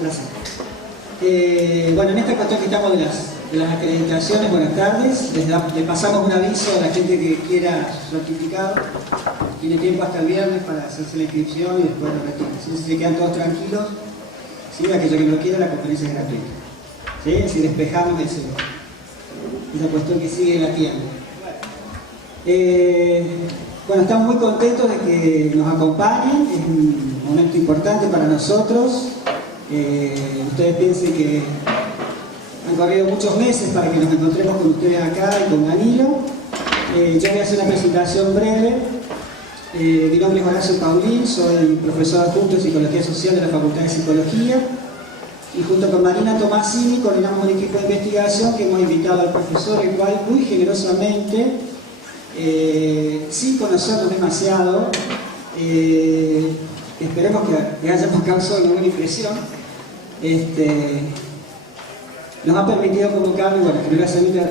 Gracias. Bueno, en esta cuestión que estamos de las acreditaciones, buenas tardes. Le pasamos un aviso a la gente que quiera certificado. Tiene tiempo hasta el viernes para hacerse la inscripción y después lo retira. Si se quedan todos tranquilos, ¿sí? Aquello que no quiera, la conferencia es gratuita. ¿Sí? Si despejamos esa cuestión que sigue latiendo. Bueno, estamos muy contentos de que nos acompañen. Es un momento importante para nosotros. Ustedes piensen que han corrido muchos meses para que nos encontremos con ustedes acá y con Danilo. Yo voy a hacer una presentación breve. Mi nombre es Horacio Paulín, soy profesor adjunto de Psicología Social de la Facultad de Psicología y junto con Marina Tomasini coordinamos un equipo de investigación que hemos invitado al profesor, el cual muy generosamente, sin conocernos demasiado, esperemos que hayamos causado una buena impresión, nos ha permitido convocarlo y bueno,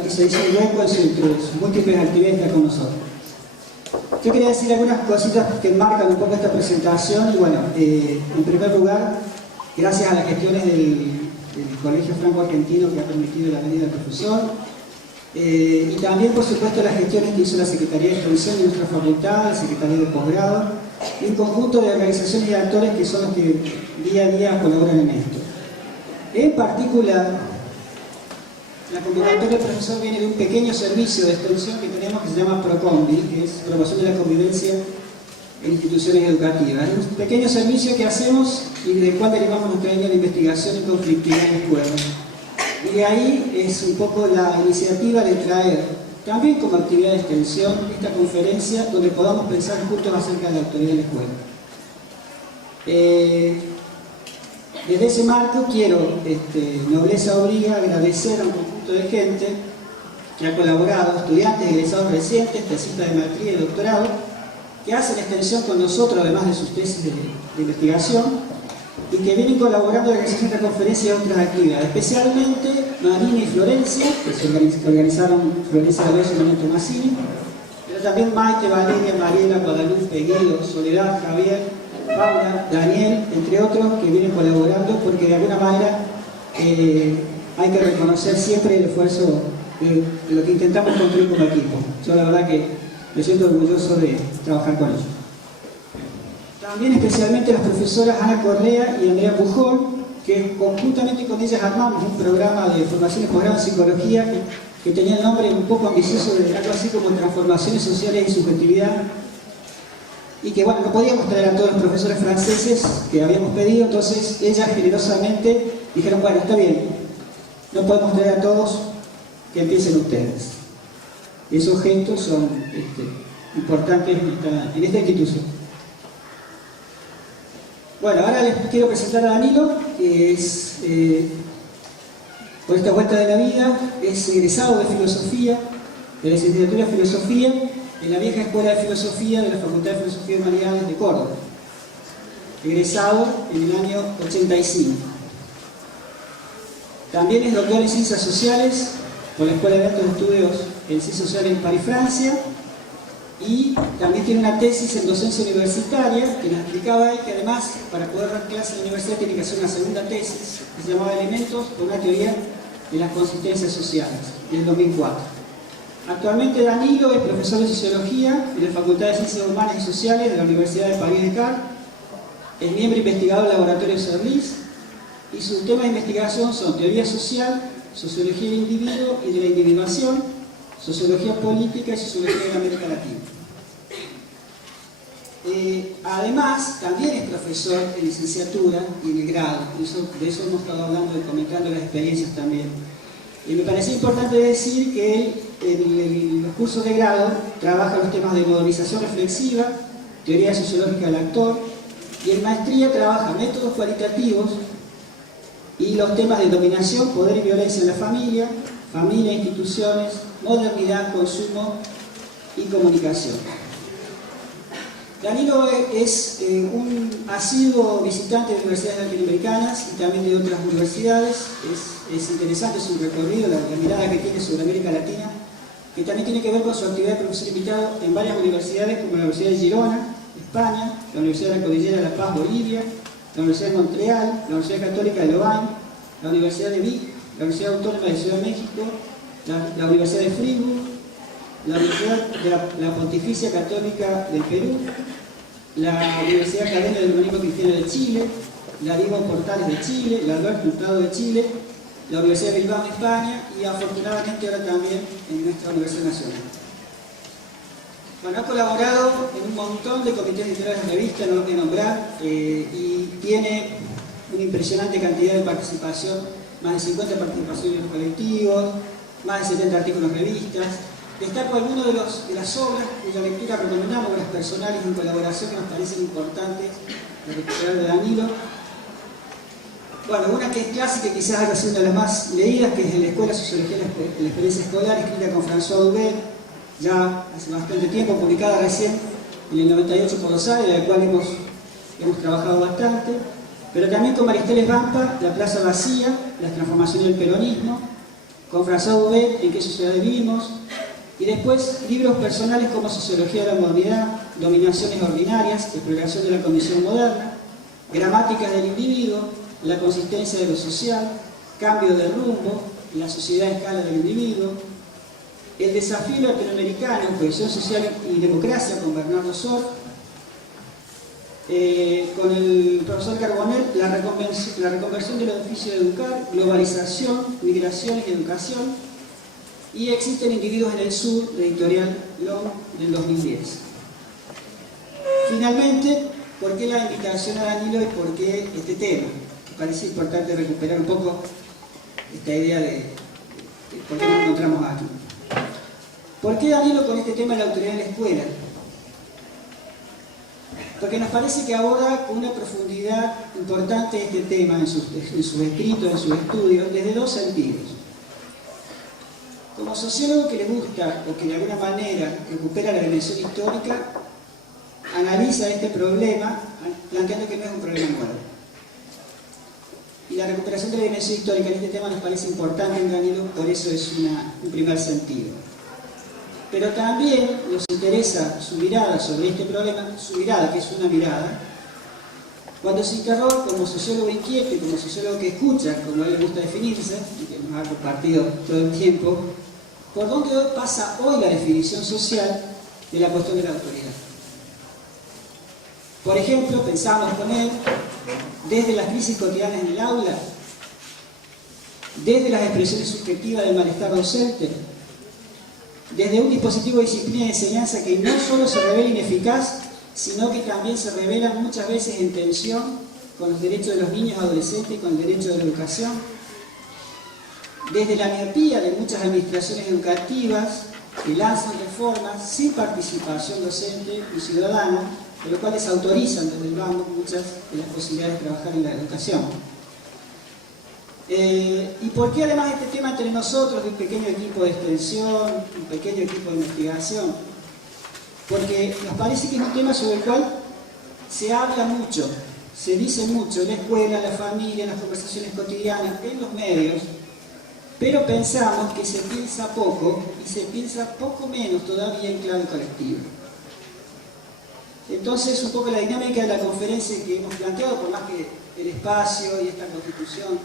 que se hizo un hueco en sus múltiples actividades con nosotros. Yo quería decir algunas cositas que enmarcan un poco esta presentación y bueno, en primer lugar, gracias a las gestiones del Colegio Franco Argentino que ha permitido la venida del profesor y también por supuesto las gestiones que hizo la Secretaría de Extensión de nuestra facultad, la Secretaría de Posgrado y un conjunto de organizaciones y actores que son los que día a día colaboran en esto. En particular, la convocatoria del profesor viene de un pequeño servicio de extensión que tenemos que se llama PROCONVI, que es Promoción de la Convivencia en Instituciones Educativas. Es un pequeño servicio que hacemos y del cual derivamos nuestra línea de investigación y conflictividad en escuelas. Y de ahí es un poco la iniciativa de traer, también como actividad de extensión, esta conferencia donde podamos pensar juntos acerca de la autoridad de la escuela. Desde ese marco quiero, nobleza obliga, agradecer a un conjunto de gente que ha colaborado, estudiantes, egresados recientes, tesistas de maestría y doctorado, que hacen extensión con nosotros, además de sus tesis de investigación, y que vienen colaborando en la organización de esta conferencia y otras actividades, especialmente Marina y Florencia, que organizaron Florencia de Alonso y Manuel Tomasini, pero también Maite, Valeria, Mariela, Guadalupe, Guido, Soledad, Javier, Paula, Daniel, entre otros, que vienen colaborando porque de alguna manera hay que reconocer siempre el esfuerzo de lo que intentamos construir como equipo. Yo la verdad que me siento orgulloso de trabajar con ellos. También especialmente las profesoras Ana Correa y Andrea Pujol, que conjuntamente con ellas armamos un programa de formación y posgrado en psicología que tenía el nombre un poco ambicioso de algo así como Transformaciones Sociales y Subjetividad, y que bueno, no podíamos traer a todos los profesores franceses que habíamos pedido, entonces ellas generosamente dijeron, bueno, está bien, no podemos traer a todos, que empiecen ustedes. Esos gestos son importantes en esta institución. Bueno, ahora les quiero presentar a Danilo, que es, por esta vuelta de la vida, es egresado de Filosofía, de la licenciatura de Filosofía, en la vieja Escuela de Filosofía de la Facultad de Filosofía y Humanidades de Córdoba, egresado en el año 85. También es doctor en Ciencias Sociales por la Escuela de Altos Estudios en Ciencias Sociales en París, Francia, y también tiene una tesis en docencia universitaria que nos explicaba él que además para poder dar clase en la universidad tiene que hacer una segunda tesis que se llamaba Elementos por una teoría de las consistencias sociales, del 2004. Actualmente Danilo es profesor de Sociología en la Facultad de Ciencias Humanas y Sociales de la Universidad de París-Dakar, es miembro investigador del Laboratorio Serlis y sus temas de investigación son teoría social, sociología del individuo y de la individuación, sociología política y sociología de América Latina. Además, también es profesor de licenciatura y en el grado, de eso hemos estado hablando y comentando las experiencias también. Y me parece importante decir que él, en los cursos de grado, trabaja los temas de modernización reflexiva, teoría sociológica del actor, y en maestría trabaja métodos cualitativos y los temas de dominación, poder y violencia en la familia, familia, instituciones, modernidad, consumo y comunicación. Danilo es un asiduo visitante de universidades latinoamericanas y también de otras universidades. Es interesante su recorrido, la mirada que tiene sobre América Latina, que también tiene que ver con su actividad de profesor invitado en varias universidades como la Universidad de Girona, España, la Universidad de la Cordillera de La Paz, Bolivia, la Universidad de Montreal, la Universidad Católica de Louvain, la Universidad de Vic, la Universidad Autónoma de Ciudad de México, la Universidad de Fribourg, la Universidad de la Pontificia Católica del Perú, la Universidad Académica del Humanismo Cristiano de Chile, la Diego Portales de Chile, la Alberto Hurtado de Chile, la Universidad de Bilbao de España y afortunadamente ahora también en nuestra Universidad Nacional. Bueno, ha colaborado en un montón de comités editoriales de revistas, no los voy a nombrar, y tiene una impresionante cantidad de participación, más de 50 participaciones en los colectivos, más de 70 artículos en revistas. Destaco algunos de las obras cuya lectura recomendamos, obras personales en colaboración que nos parecen importantes de recuperar de Danilo. Bueno, una que es clásica y quizás haya sido una de las más leídas, que es en la Escuela Sociología de la Experiencia Escolar, escrita con François Duvet, ya hace bastante tiempo, publicada recién en el 98 por los ADE, de la cual hemos trabajado bastante, pero también con Maristeles Vampa, La Plaza Vacía, Las transformaciones del peronismo, con François Duvet, En qué sociedad vivimos, y después libros personales como Sociología de la modernidad, Dominaciones ordinarias, Exploración de la condición moderna, Gramáticas del individuo, La consistencia de lo social, Cambio de rumbo, La sociedad a escala del individuo, El desafío latinoamericano, Cohesión social y democracia, con Bernardo Sor, con el profesor Carbonell, la reconversión del oficio de educar, Globalización, migraciones y educación, y Existen individuos en el sur, de Editorial Long, del 2010. Finalmente, ¿por qué la invitación a Danilo y por qué este tema? Me parece importante recuperar un poco esta idea de por qué nos encontramos aquí. ¿Por qué Danilo con este tema de la autoridad en la escuela? Porque nos parece que aborda con una profundidad importante este tema en sus escritos, en sus estudios, desde dos sentidos. Como sociólogo que le gusta o que de alguna manera recupera la dimensión histórica, analiza este problema planteando que no es un problema nuevo. Y la recuperación de la dimensión histórica en este tema nos parece importante en Danilo, por eso es un primer sentido. Pero también nos interesa su mirada sobre este problema, su mirada, que es una mirada, cuando se interroga como sociólogo inquieto y como sociólogo que escucha, como a él le gusta definirse, y que nos ha compartido todo el tiempo, por dónde pasa hoy la definición social de la cuestión de la autoridad. Por ejemplo, pensamos con él, desde las crisis cotidianas en el aula, desde las expresiones subjetivas del malestar docente, desde un dispositivo de disciplina y enseñanza que no solo se revela ineficaz, sino que también se revela muchas veces en tensión con los derechos de los niños y adolescentes y con el derecho de la educación, desde la miopía de muchas administraciones educativas que lanzan reformas sin participación docente y ciudadana, de lo cual desautorizan desde el banco muchas de las posibilidades de trabajar en la educación. ¿Y por qué además este tema entre nosotros, de un pequeño equipo de extensión, un pequeño equipo de investigación? Porque nos parece que es un tema sobre el cual se habla mucho, se dice mucho en la escuela, en la familia, en las conversaciones cotidianas, en los medios, pero pensamos que se piensa poco y se piensa poco menos todavía en clave colectiva. Entonces, un poco la dinámica de la conferencia que hemos planteado, por más que el espacio y esta constitución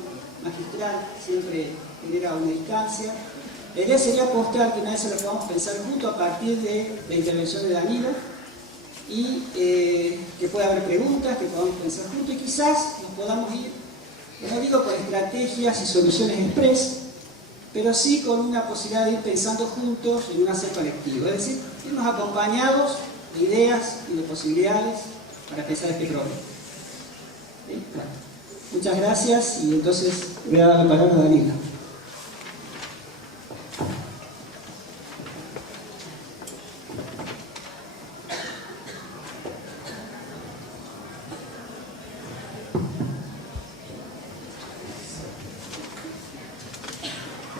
magistral siempre genera una distancia, la idea sería apostar que una vez lo podamos pensar junto a partir de la intervención de Danilo y que pueda haber preguntas, que podamos pensar juntos y quizás nos podamos ir, no digo con estrategias y soluciones express, pero sí con una posibilidad de ir pensando juntos en un hacer colectivo, es decir, irnos acompañados de ideas y de posibilidades para pensar este problema. ¿Sí? Bueno, muchas gracias y entonces voy a dar la palabra a Danilo.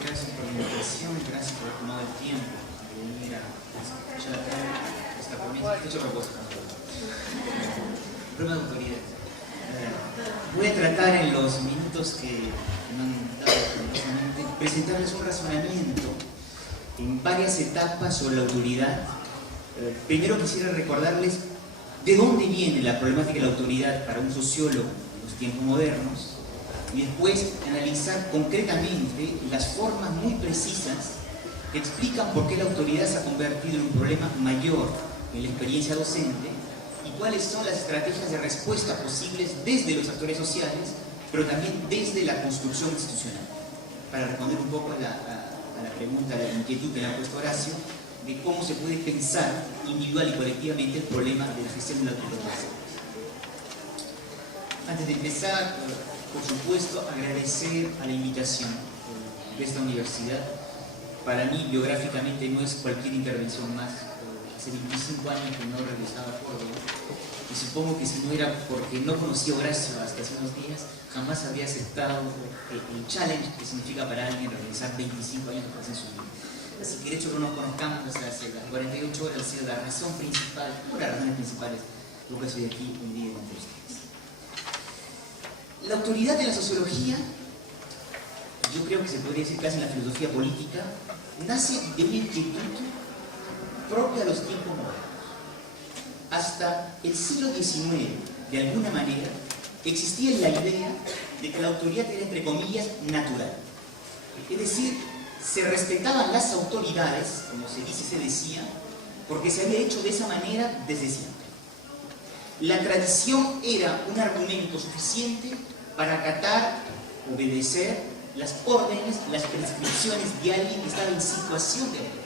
Gracias por la invitación, gracias por haber tomado el tiempo de venir a escuchar esta promesa. Hecho propósito. Problema de autoridad. Voy a tratar en los minutos que me han dado generosamente presentarles un razonamiento en varias etapas sobre la autoridad. Primero quisiera recordarles de dónde viene la problemática de la autoridad para un sociólogo en los tiempos modernos, y después analizar concretamente las formas muy precisas que explican por qué la autoridad se ha convertido en un problema mayor en la experiencia docente y cuáles son las estrategias de respuesta posibles desde los actores sociales, pero también desde la construcción institucional. Para responder un poco a la pregunta, a la inquietud que me ha puesto Horacio, de cómo se puede pensar individual y colectivamente el problema de la gestión de la autoridad. Antes de empezar, por supuesto, agradecer a la invitación de esta universidad. Para mí, biográficamente, no es cualquier intervención más. Hace 25 años que no regresaba a Córdoba, y supongo que si no era porque no conocía a Horacio hasta hace unos días, jamás habría aceptado el challenge que significa para alguien regresar 25 años después en su vida. Así que el hecho de que no nos conozcamos hace las 48 horas ha sido la razón principal, una de las razones principales por lo que estoy aquí un día entre ustedes. La autoridad de la sociología, yo creo que se podría decir casi en la filosofía política, nace de una inquietud propia a los tiempos modernos. Hasta el siglo XIX, de alguna manera, existía la idea de que la autoridad era, entre comillas, natural. Es decir, se respetaban las autoridades, como se dice y se decía, porque se había hecho de esa manera desde siempre. La tradición era un argumento suficiente para acatar, obedecer las órdenes, las prescripciones de alguien que estaba en situación de autoridad.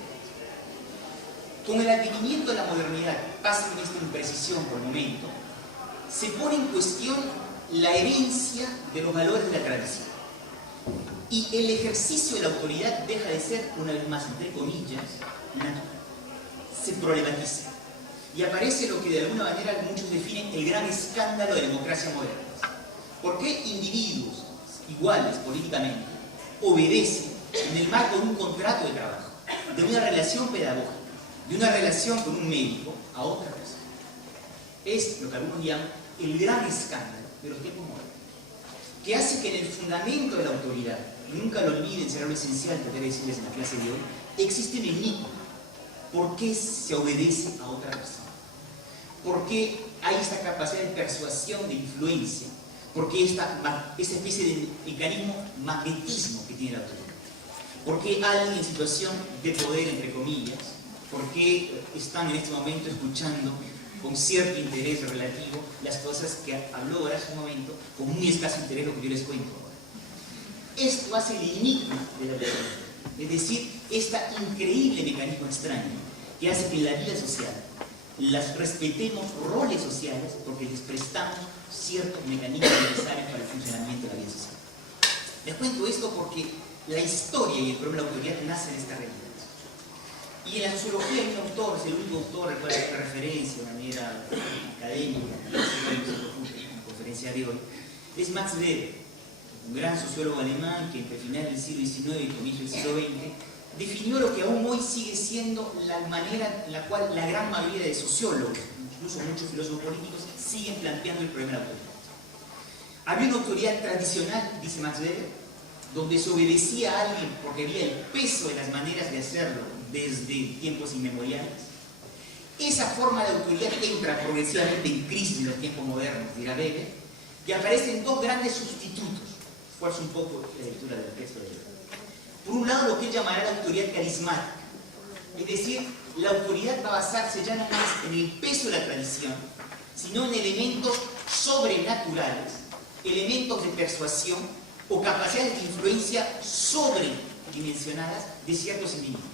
Con el advenimiento de la modernidad, pasa en esta imprecisión por momento, se pone en cuestión la herencia de los valores de la tradición. Y el ejercicio de la autoridad deja de ser, una vez más, entre comillas, natural. Se problematiza. Y aparece lo que de alguna manera muchos definen el gran escándalo de la democracia moderna. ¿Por qué individuos iguales políticamente obedecen en el marco de un contrato de trabajo, de una relación pedagógica, de una relación con un médico a otra persona? Es lo que algunos llaman el gran escándalo de los tiempos modernos, que hace que en el fundamento de la autoridad, y nunca lo olviden, será lo esencial que debe decirles en la clase de hoy, existe un enigma. ¿Por qué se obedece a otra persona? ¿Por qué hay esta capacidad de persuasión, de influencia? ¿Por qué esta especie de mecanismo magnetismo que tiene la autoridad? ¿Por qué alguien en situación de poder, entre comillas, por qué están en este momento escuchando con cierto interés relativo las cosas que habló ahora hace un momento, con muy escaso interés lo que yo les cuento ahora? Esto hace el enigma de la autoridad, es decir, este increíble mecanismo extraño que hace que en la vida social las respetemos roles sociales porque les prestamos ciertos mecanismos necesarios para el funcionamiento de la vida social. Les cuento esto porque la historia y el problema de la autoridad nacen de esta realidad. Y en la sociología hay un autor, es el único autor al cual hace referencia de manera académica, en la conferencia de hoy, es Max Weber, un gran sociólogo alemán que entre finales del siglo XIX y comienzo del siglo XX definió lo que aún hoy sigue siendo la manera en la cual la gran mayoría de sociólogos, incluso muchos filósofos políticos, siguen planteando el problema de la autoridad. Había una autoridad tradicional, dice Max Weber, donde se obedecía a alguien porque había el peso de las maneras de hacerlo desde tiempos inmemoriales. Esa forma de autoridad entra progresivamente en crisis en los tiempos modernos, dirá Weber, y aparecen dos grandes sustitutos. Esfuerzo un poco la lectura del texto de Weber. Por un lado, lo que él llamará la autoridad carismática, es decir, la autoridad va a basarse ya no más en el peso de la tradición, sino en elementos sobrenaturales, elementos de persuasión o capacidades de influencia sobredimensionadas de ciertos individuos.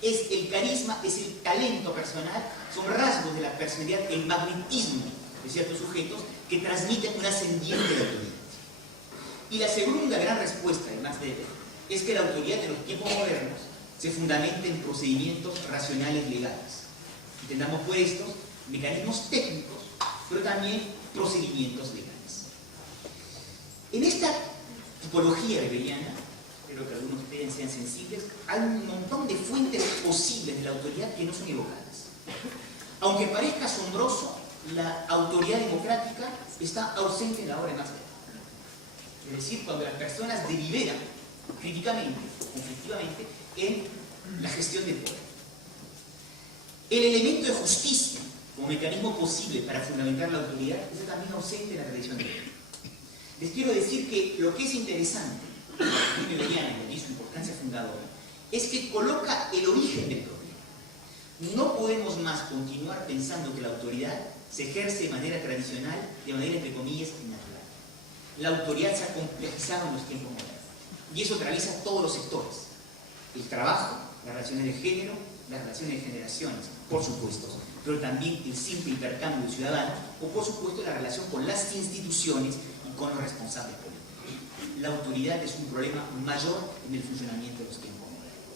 Es el carisma, es el talento personal, son rasgos de la personalidad, el magnetismo de ciertos sujetos que transmiten un ascendiente de autoridad. Y la segunda gran respuesta de Max Weber es que la autoridad de los tiempos modernos se fundamenta en procedimientos racionales legales. Entendamos por estos mecanismos técnicos, pero también procedimientos legales. En esta tipología weberiana, espero que algunos de ustedes sean sensibles, hay un montón de fuentes posibles de la autoridad que no son evocadas. Aunque parezca asombroso, la autoridad democrática está ausente en la obra de Max Weber. Es decir, cuando las personas deliberan críticamente, conflictivamente, en la gestión del poder. El elemento de justicia como mecanismo posible para fundamentar la autoridad es también ausente en la tradición de Weber. Les quiero decir que lo que es interesante, y de su importancia fundadora, es que coloca el origen del problema. No podemos más continuar pensando que la autoridad se ejerce de manera tradicional, de manera entre comillas natural. La autoridad se ha complejizado en los tiempos modernos y eso atraviesa todos los sectores: el trabajo, las relaciones de género, las relaciones de generaciones, por supuesto, pero también el simple intercambio ciudadano o por supuesto la relación con las instituciones y con los responsables políticos. La autoridad es un problema mayor en el funcionamiento de los tiempos modernos.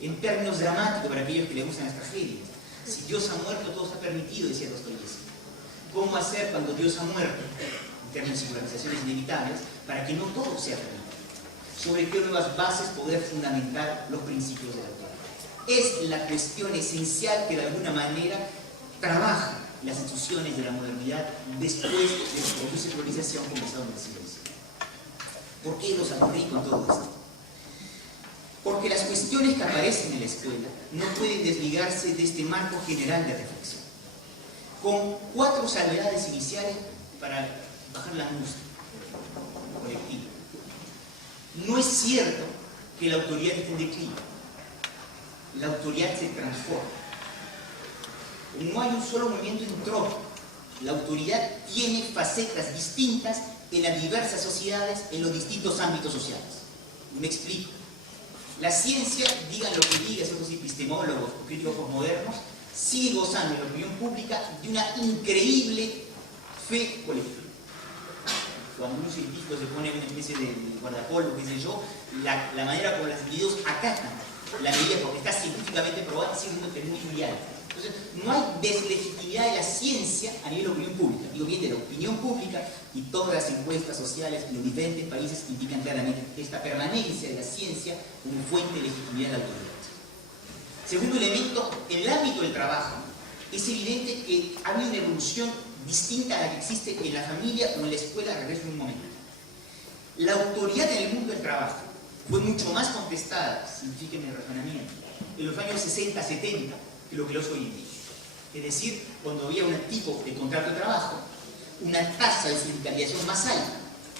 En términos dramáticos, para aquellos que les gustan las tragedias, si Dios ha muerto, todo está permitido, decía Dostoyevski. ¿Cómo hacer cuando Dios ha muerto? En términos de secularizaciones inevitables, para que no todo sea permitido. ¿Sobre qué nuevas bases poder fundamentar los principios de la autoridad? Es la cuestión esencial que de alguna manera trabaja las instituciones de la modernidad después de su secularización comenzada en el siglo XIX. ¿Por qué los aburrí con todo esto? Porque las cuestiones que aparecen en la escuela no pueden desligarse de este marco general de reflexión, con 4 salvedades iniciales para bajar la angustia colectiva. No es cierto que la autoridad esté en declive. La autoridad se transforma. No hay un solo movimiento entrópico. La autoridad tiene facetas distintas en las diversas sociedades, en los distintos ámbitos sociales. Me explico. La ciencia, digan lo que digan esos epistemólogos o críticos postmodernos, sigue gozando en la opinión pública de una increíble fe colectiva. Cuando un científico se pone una especie de guardapolvo, qué sé yo, la manera como los individuos acatan la medida, porque está científicamente probada, sigue siendo muy alta. Entonces, no hay deslegitimidad de la ciencia a nivel de opinión pública. Digo bien, de la opinión pública, y todas las encuestas sociales en los diferentes países indican claramente esta permanencia de la ciencia como fuente de legitimidad de la autoridad. Segundo elemento, en el ámbito del trabajo, es evidente que ha habido una evolución distinta a la que existe en la familia o en la escuela, regreso en un momento. La autoridad en el mundo del trabajo fue mucho más contestada, signifiquen el razonamiento, en los años 60, 70, que lo que lo es hoy en día. Es decir, cuando había un tipo de contrato de trabajo, una tasa de sindicalización más alta,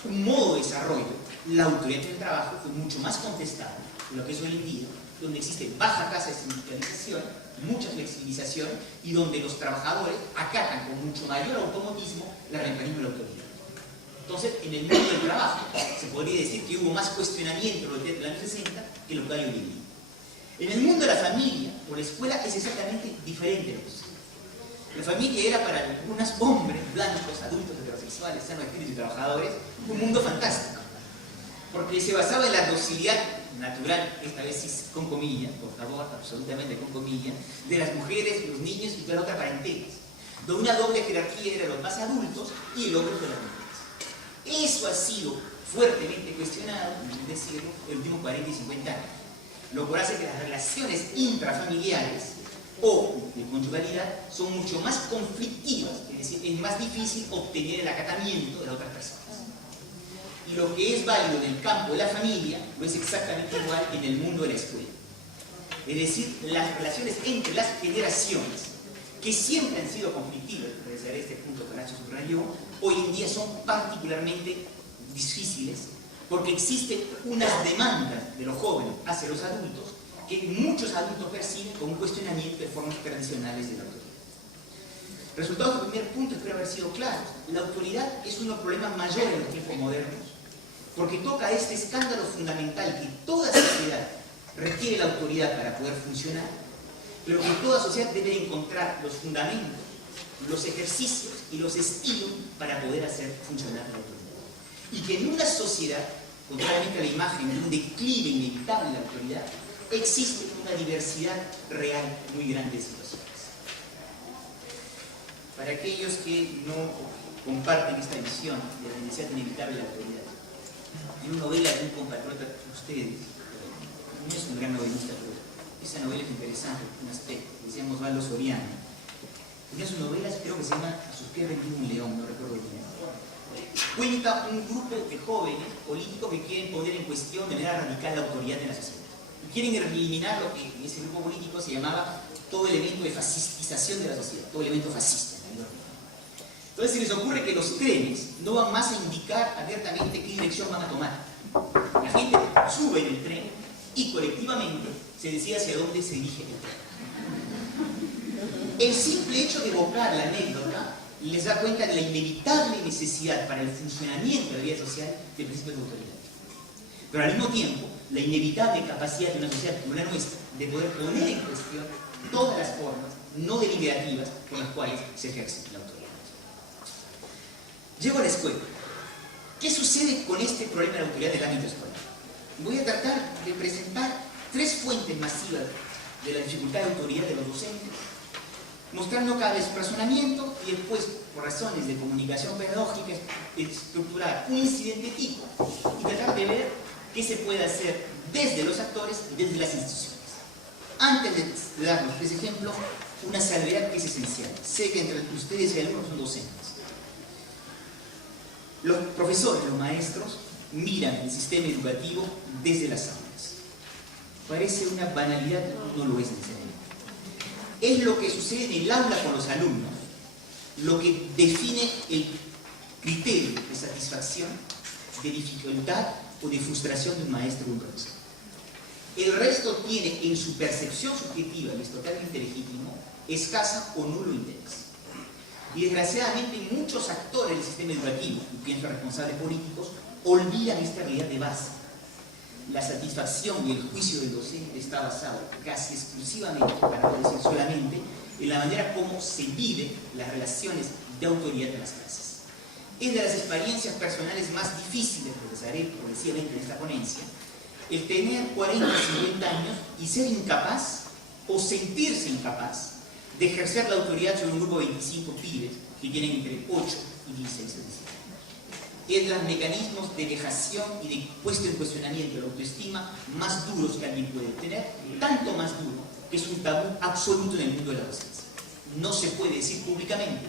un modo de desarrollo, la autoridad del trabajo fue mucho más contestada de lo que es hoy en día, donde existe baja tasa de sindicalización, mucha flexibilización y donde los trabajadores acatan con mucho mayor automatismo la mecanismo de la autoridad. Entonces, en el mundo del trabajo, se podría decir que hubo más cuestionamiento desde los años 60 que lo que hay hoy en día. En el mundo de la familia o la escuela es exactamente diferente. La familia era para algunos hombres blancos, adultos, heterosexuales, sanos, espíritus y trabajadores, un mundo fantástico. Porque se basaba en la docilidad natural, esta vez sí con comillas, por favor, absolutamente con comillas, de las mujeres, los niños y toda la otra parentela. Donde una doble jerarquía era los más adultos y el hombre de las mujeres. Eso ha sido fuertemente cuestionado, es decir, en los últimos 40 y 50 años. Lo cual hace que las relaciones intrafamiliares o de conyugalidad son mucho más conflictivas, es decir, es más difícil obtener el acatamiento de las otras personas. Y lo que es válido en el campo de la familia lo es exactamente igual en el mundo de la escuela. Es decir, las relaciones entre las generaciones, que siempre han sido conflictivas, desde este punto que Nacho subrayó, hoy en día son particularmente difíciles porque existen unas demandas de los jóvenes hacia los adultos que muchos adultos perciben como un cuestionamiento de formas tradicionales de la autoridad. Resultado del primer punto, espero haber sido claro. La autoridad es uno de los problemas mayores en los tiempos modernos porque toca este escándalo fundamental que toda sociedad requiere la autoridad para poder funcionar, pero que toda sociedad debe encontrar los fundamentos, los ejercicios y los estilos para poder hacer funcionar la autoridad. Y que en una sociedad, contrariamente a la imagen de un declive inevitable de la autoridad, existe una diversidad real muy grande de situaciones. Para aquellos que no comparten esta visión de la necesidad inevitable de la autoridad, hay una novela de un compatriota de ustedes, no es un gran novelista, pero esa novela es interesante, un aspecto, decíamos Osvaldo Soriano. Una de sus novelas creo que se llama A sus pies vendió un león, no recuerdo bien. Cuenta un grupo de jóvenes políticos que quieren poner en cuestión de manera radical la autoridad de la sociedad. Y quieren eliminar lo que en ese grupo político se llamaba todo elemento de fascistización de la sociedad, todo elemento fascista. Entonces se les ocurre que los trenes no van más a indicar abiertamente qué dirección van a tomar. La gente sube en el tren y colectivamente se decide hacia dónde se dirige el tren. El simple hecho de evocar la anécdota les da cuenta de la inevitable necesidad para el funcionamiento de la vida social de principios de autoridad. Pero al mismo tiempo, la inevitable capacidad de una sociedad como la nuestra de poder poner en cuestión todas las formas no deliberativas por las cuales se ejerce la autoridad. Llego a la escuela. ¿Qué sucede con este problema de la autoridad del ámbito escolar? Voy a tratar de presentar 3 fuentes masivas de la dificultad de autoridad de los docentes, mostrando cada vez su razonamiento y después, por razones de comunicación pedagógica, estructurar un incidente tipo y tratar de ver qué se puede hacer desde los actores y desde las instituciones. Antes de dar los 3 ejemplos, una salvedad que es esencial. Sé que entre ustedes y algunos son docentes. Los profesores, los maestros, miran el sistema educativo desde las aulas. Parece una banalidad, no lo es necesariamente. Es lo que sucede en el aula con los alumnos, lo que define el criterio de satisfacción, de dificultad o de frustración de un maestro o un profesor. El resto tiene en su percepción subjetiva, y es totalmente legítimo, escasa o nulo interés. Y desgraciadamente muchos actores del sistema educativo, y pienso en responsables políticos, olvidan esta realidad de base. La satisfacción y el juicio del docente está basado casi exclusivamente, para no decir solamente, en la manera como se viven las relaciones de autoridad en las clases. Es de las experiencias personales más difíciles, procesaré progresivamente en esta ponencia, el tener 40 o 50 años y ser incapaz o sentirse incapaz de ejercer la autoridad sobre un grupo de 25 pibes que tienen entre 8 y 16 años. Es de los mecanismos de dejación y de puesto en cuestionamiento de la autoestima más duros que alguien puede tener, tanto más duro que es un tabú absoluto en el mundo de la docencia. No se puede decir públicamente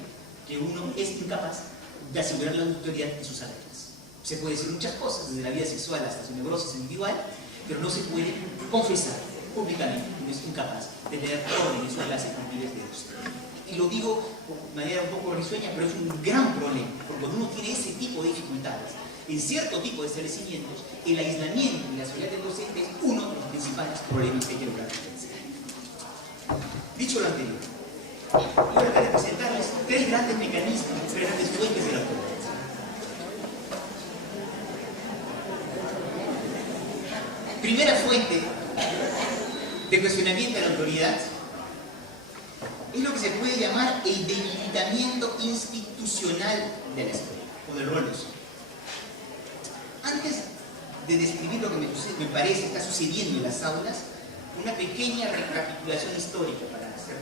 que uno es incapaz de asegurar la autoridad de sus alumnos. Se puede decir muchas cosas, desde la vida sexual hasta su neurosis individual, pero no se puede confesar públicamente que uno es incapaz de tener orden en su clase con miles de docentes. Y lo digo de manera un poco risueña, pero es un gran problema, porque cuando uno tiene ese tipo de dificultades, en cierto tipo de establecimientos, el aislamiento y la soledad del docente es uno de los principales problemas que hay que lograr. Dicho lo anterior, voy a tratar de presentarles 3 grandes mecanismos, 3 grandes fuentes de la autoridad. Primera fuente de cuestionamiento de la autoridad es lo que se puede llamar el debilitamiento institucional de la escuela o del rol docente. Antes de describir lo que me parece está sucediendo en las aulas, una pequeña recapitulación histórica para hacer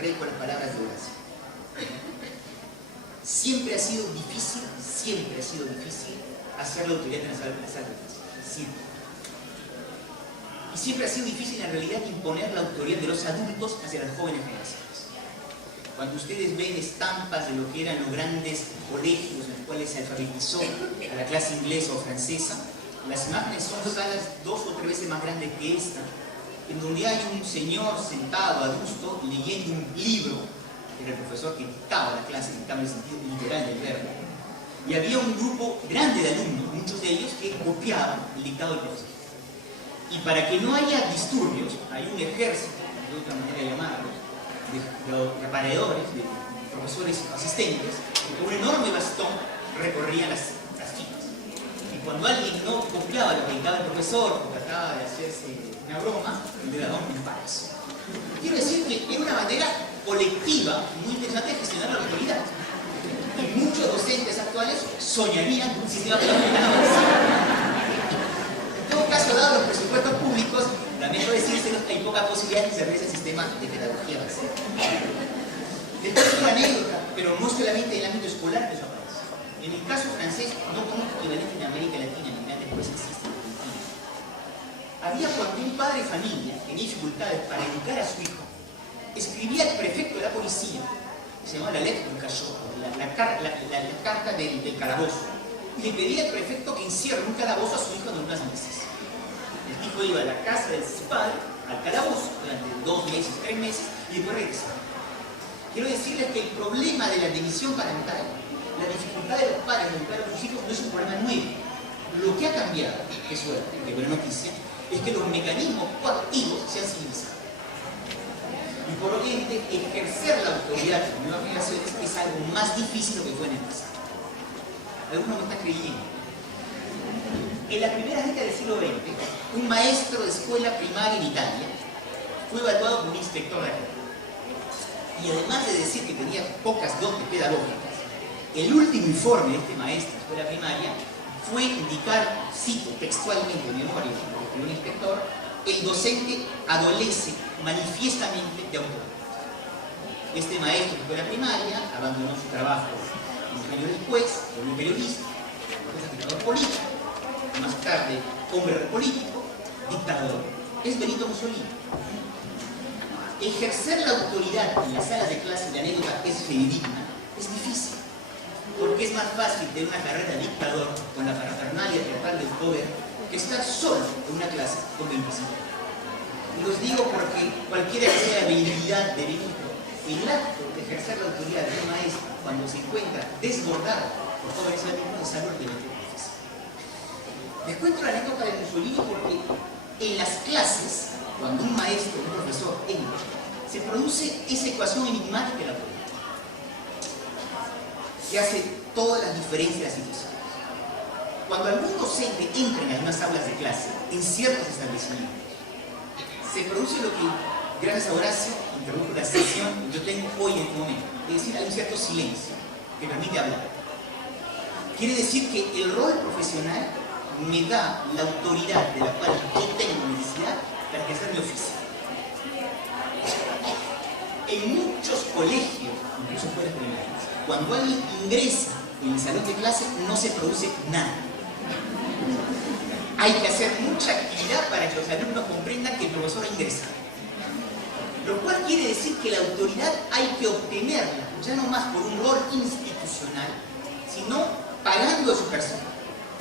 reír con las palabras de Horacio. Siempre ha sido difícil hacer la autoridad en las aulas. Siempre. Y siempre ha sido difícil en realidad imponer la autoridad de los adultos hacia las jóvenes generaciones. Cuando ustedes ven estampas de lo que eran los grandes colegios en los cuales se alfabetizó a la clase inglesa o francesa, las imágenes son salas 2 o 3 veces más grandes que esta, en donde hay un señor sentado, adusto, leyendo un libro, que era el profesor que dictaba la clase, dictaba en el sentido literal del verbo, y había un grupo grande de alumnos, muchos de ellos que copiaban el dictado del profesor. Y para que no haya disturbios, hay un ejército, de otra manera de llamarlos, de apareadores, de profesores asistentes, que con un enorme bastón recorrían las filas. Y cuando alguien no copiaba lo que dictaba el profesor o trataba de hacerse una broma, le daban un palazo. Quiero decir que era una manera colectiva muy interesante de gestionar la autoridad. Y muchos docentes actuales soñarían con un sistema que en todo caso, dado los presupuestos públicos, también puedo decírselo, hay poca posibilidad de desarrollar ese sistema de pedagogía básica. Después una anécdota, pero no solamente en el ámbito escolar que eso aparece. En el caso francés, no conozco equivalente en América Latina, ni nada después existe en Argentina. Había cuando un padre de familia tenía dificultades para educar a su hijo, escribía al prefecto de la policía, que se llamaba la lettre du cachot, la carta del calabozo, y le pedía al prefecto que encierre un calabozo a su hijo en unas meses. El hijo iba a la casa de su padre, al calabozo, durante 2 meses, 3 meses, y después regresaba. quiero decirles que el problema de la división parental, la dificultad de los padres de educar a sus hijos no es un problema nuevo. Lo que ha cambiado, qué suerte, qué buena noticia, es que los mecanismos coactivos se han civilizado. Y por lo tanto, ejercer la autoridad de las nuevas generaciones es algo más difícil de lo que fue en el pasado. Algunos me están creyendo. En la primera década del siglo XX, un maestro de escuela primaria en Italia fue evaluado por un inspector de la y además de decir que tenía pocas dotes pedagógicas, el último informe de este maestro de escuela primaria fue indicar, cito textualmente en memoria, porque fue un inspector, el docente adolece manifiestamente de autoridad. Este maestro de escuela primaria abandonó su trabajo unos años después, fue un periodista, después agitador político, más tarde hombre político, dictador. Es Benito Mussolini. Ejercer la autoridad en las salas de clase, la anécdota es fidedigna, es difícil, porque es más fácil tener una carrera de dictador con la parafernalia teatral del poder que estar solo en una clase con 25. Y los digo porque cualquiera que sea la habilidad de Benito, el acto de ejercer la autoridad de un maestro cuando se encuentra desbordado por jóvenes alumnos es algo relativamente difícil. Les cuento la anécdota de Mussolini porque en las clases, cuando un maestro, un profesor entra, se produce esa ecuación enigmática de la política, que hace todas las diferencias de las situaciones. Cuando algún docente entra en algunas aulas de clase, en ciertos establecimientos, se produce lo que, gracias a Horacio, introdujo la sesión que yo tengo hoy en este momento, es decir, hay un cierto silencio que permite hablar. Quiere decir que el rol profesional me da la autoridad de la cual yo tengo necesidad para ejercer mi oficio. En muchos colegios, incluso escuelas primarias, cuando alguien ingresa en el salón de clase no se produce nada. Hay que hacer mucha actividad para que los alumnos comprendan que el profesor ha ingresado. Lo cual quiere decir que la autoridad hay que obtenerla, ya no más por un rol institucional, sino pagando a su persona.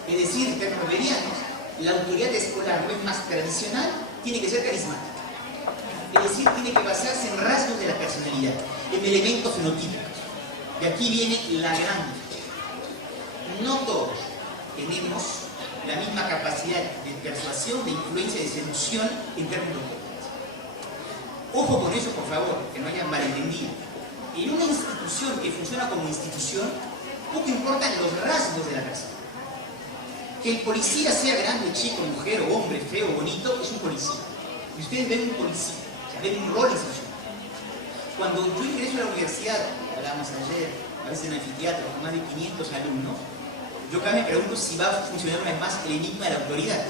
Es decir, en términos weberianos, la autoridad escolar no es más tradicional, tiene que ser carismática. Es decir, tiene que basarse en rasgos de la personalidad, en elementos fenotípicos. Y aquí viene la gran diferencia. No todos tenemos la misma capacidad de persuasión, de influencia, de seducción en términos locales. Ojo con eso, por favor, que no haya malentendido. En una institución que funciona como institución, poco importan los rasgos de la persona. Que el policía sea grande, chico, mujer, o hombre, feo, bonito, es un policía. Y ustedes ven un policía, o sea, ven un rol institucional. Cuando yo ingreso a la universidad, hablábamos ayer, a veces en el anfiteatro, con más de 500 alumnos, yo acá me pregunto si va a funcionar una vez más el enigma de la autoridad.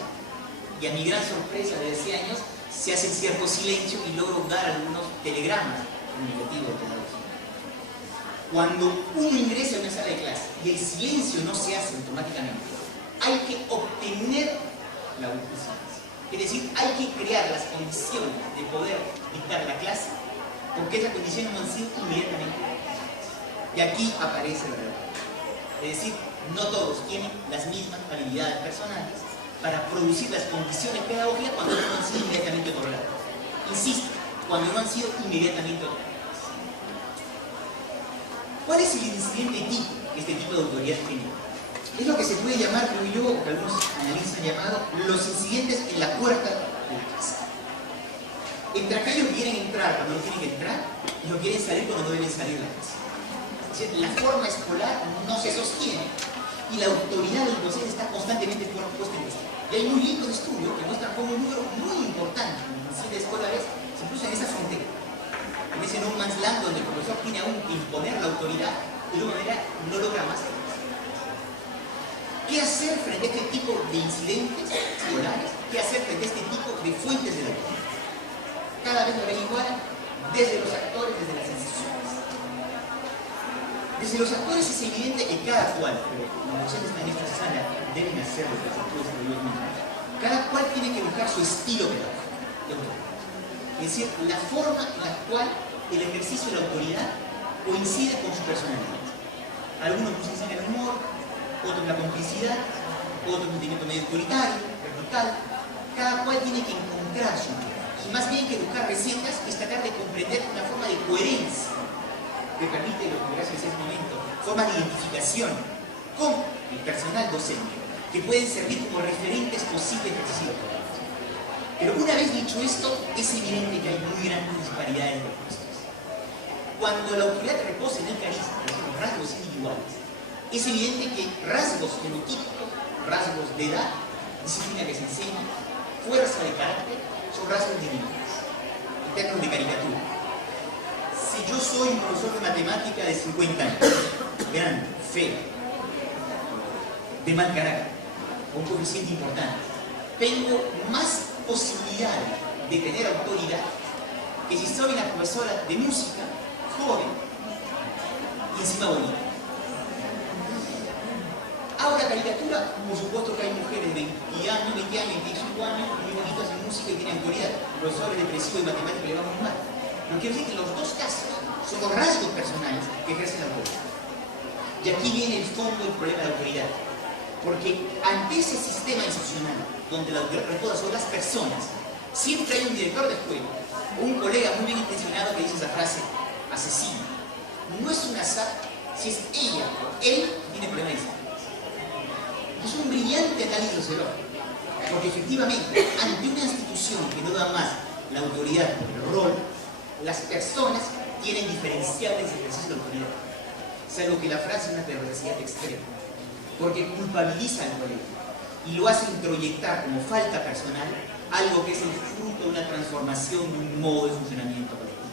Y a mi gran sorpresa, desde hace años, se hace cierto silencio y logro dar algunos telegramas comunicativos de pedagogía. Cuando uno ingresa a una sala de clase y el silencio no se hace automáticamente, hay que obtener la autoridad. Es decir, hay que crear las condiciones de poder dictar la clase, porque esas condiciones no han sido inmediatamente creadas. Y aquí aparece la verdad. Es decir, no todos tienen las mismas habilidades personales para producir las condiciones pedagógicas cuando no han sido inmediatamente otorgadas. Insisto, cuando no han sido inmediatamente otorgadas. ¿Cuál es el incidente tipo que este tipo de autoridad tiene? Es lo que se puede llamar, creo yo, que algunos analistas han llamado, los incidentes en la puerta de la clase. Entre aquellos que quieren entrar cuando no tienen que entrar y los que quieren salir cuando no deben salir de la clase. Es decir, la forma escolar no se sostiene y la autoridad del docente está constantemente puesta en cuestión. Y hay un lindo estudio que muestra cómo un número muy importante de incidentes escolares se puso en esa frontera, en ese no man's land donde el profesor tiene aún que imponer la autoridad y de una manera no logra más. ¿Qué hacer frente a este tipo de incidentes escolares? ¿Qué hacer frente a este tipo de fuentes de la autoridad? Cada vez lo ven igual, desde los actores, desde las instituciones. Desde los actores es evidente que cada cual, pero los docentes en esta sala deben hacer lo que los actores de ellos mismos, cada cual tiene que buscar su estilo pedagógico. Es decir, la forma en la cual el ejercicio de la autoridad coincide con su personalidad. Algunos utilizan el humor, otros la complicidad, otros un sentimiento medio autoritario, vertical. Cada cual tiene que encontrar su manera. Y más bien que buscar recetas es tratar de comprender una forma de coherencia que permite lo que gracias a ese momento, formas de identificación con el personal docente, que pueden servir como referentes posibles de ejercicio de la profesión. Pero una vez dicho esto, es evidente que hay muy grandes disparidades de puestos. Cuando la autoridad reposa en el carisma, los rasgos individuales, es evidente que rasgos fenotípicos, rasgos de edad, disciplina que se enseña, fuerza de carácter, son rasgos individuales, en términos de caricatura. Si yo soy un profesor de matemática de 50 años, grande, feo, de mal carácter, con un coeficiente importante, tengo más posibilidades de tener autoridad que si soy una profesora de música, joven y encima bonita. Hago la caricatura, por supuesto que hay mujeres de 20 años, 25 años, muy bonitas en música y tienen autoridad. Profesores depresivos de matemática le va muy mal. Pero quiero decir que en los dos casos son los rasgos personales que ejercen la autoridad. Y aquí viene el fondo del problema de la autoridad. Porque ante ese sistema institucional, donde la autoridad reposa sobre las personas, siempre hay un director de escuela, o un colega muy bien intencionado que dice esa frase, asesino. No es un azar si es ella o él que tiene problemas de disciplina. Es un brillante análisis sociológico, porque efectivamente, ante una institución que no da más la autoridad por el rol, las personas tienen diferenciables ejercicios de autoridad. Salvo que la frase es una perversidad extrema, porque culpabiliza al colega y lo hace introyectar como falta personal algo que es el fruto de una transformación de un modo de funcionamiento colectivo.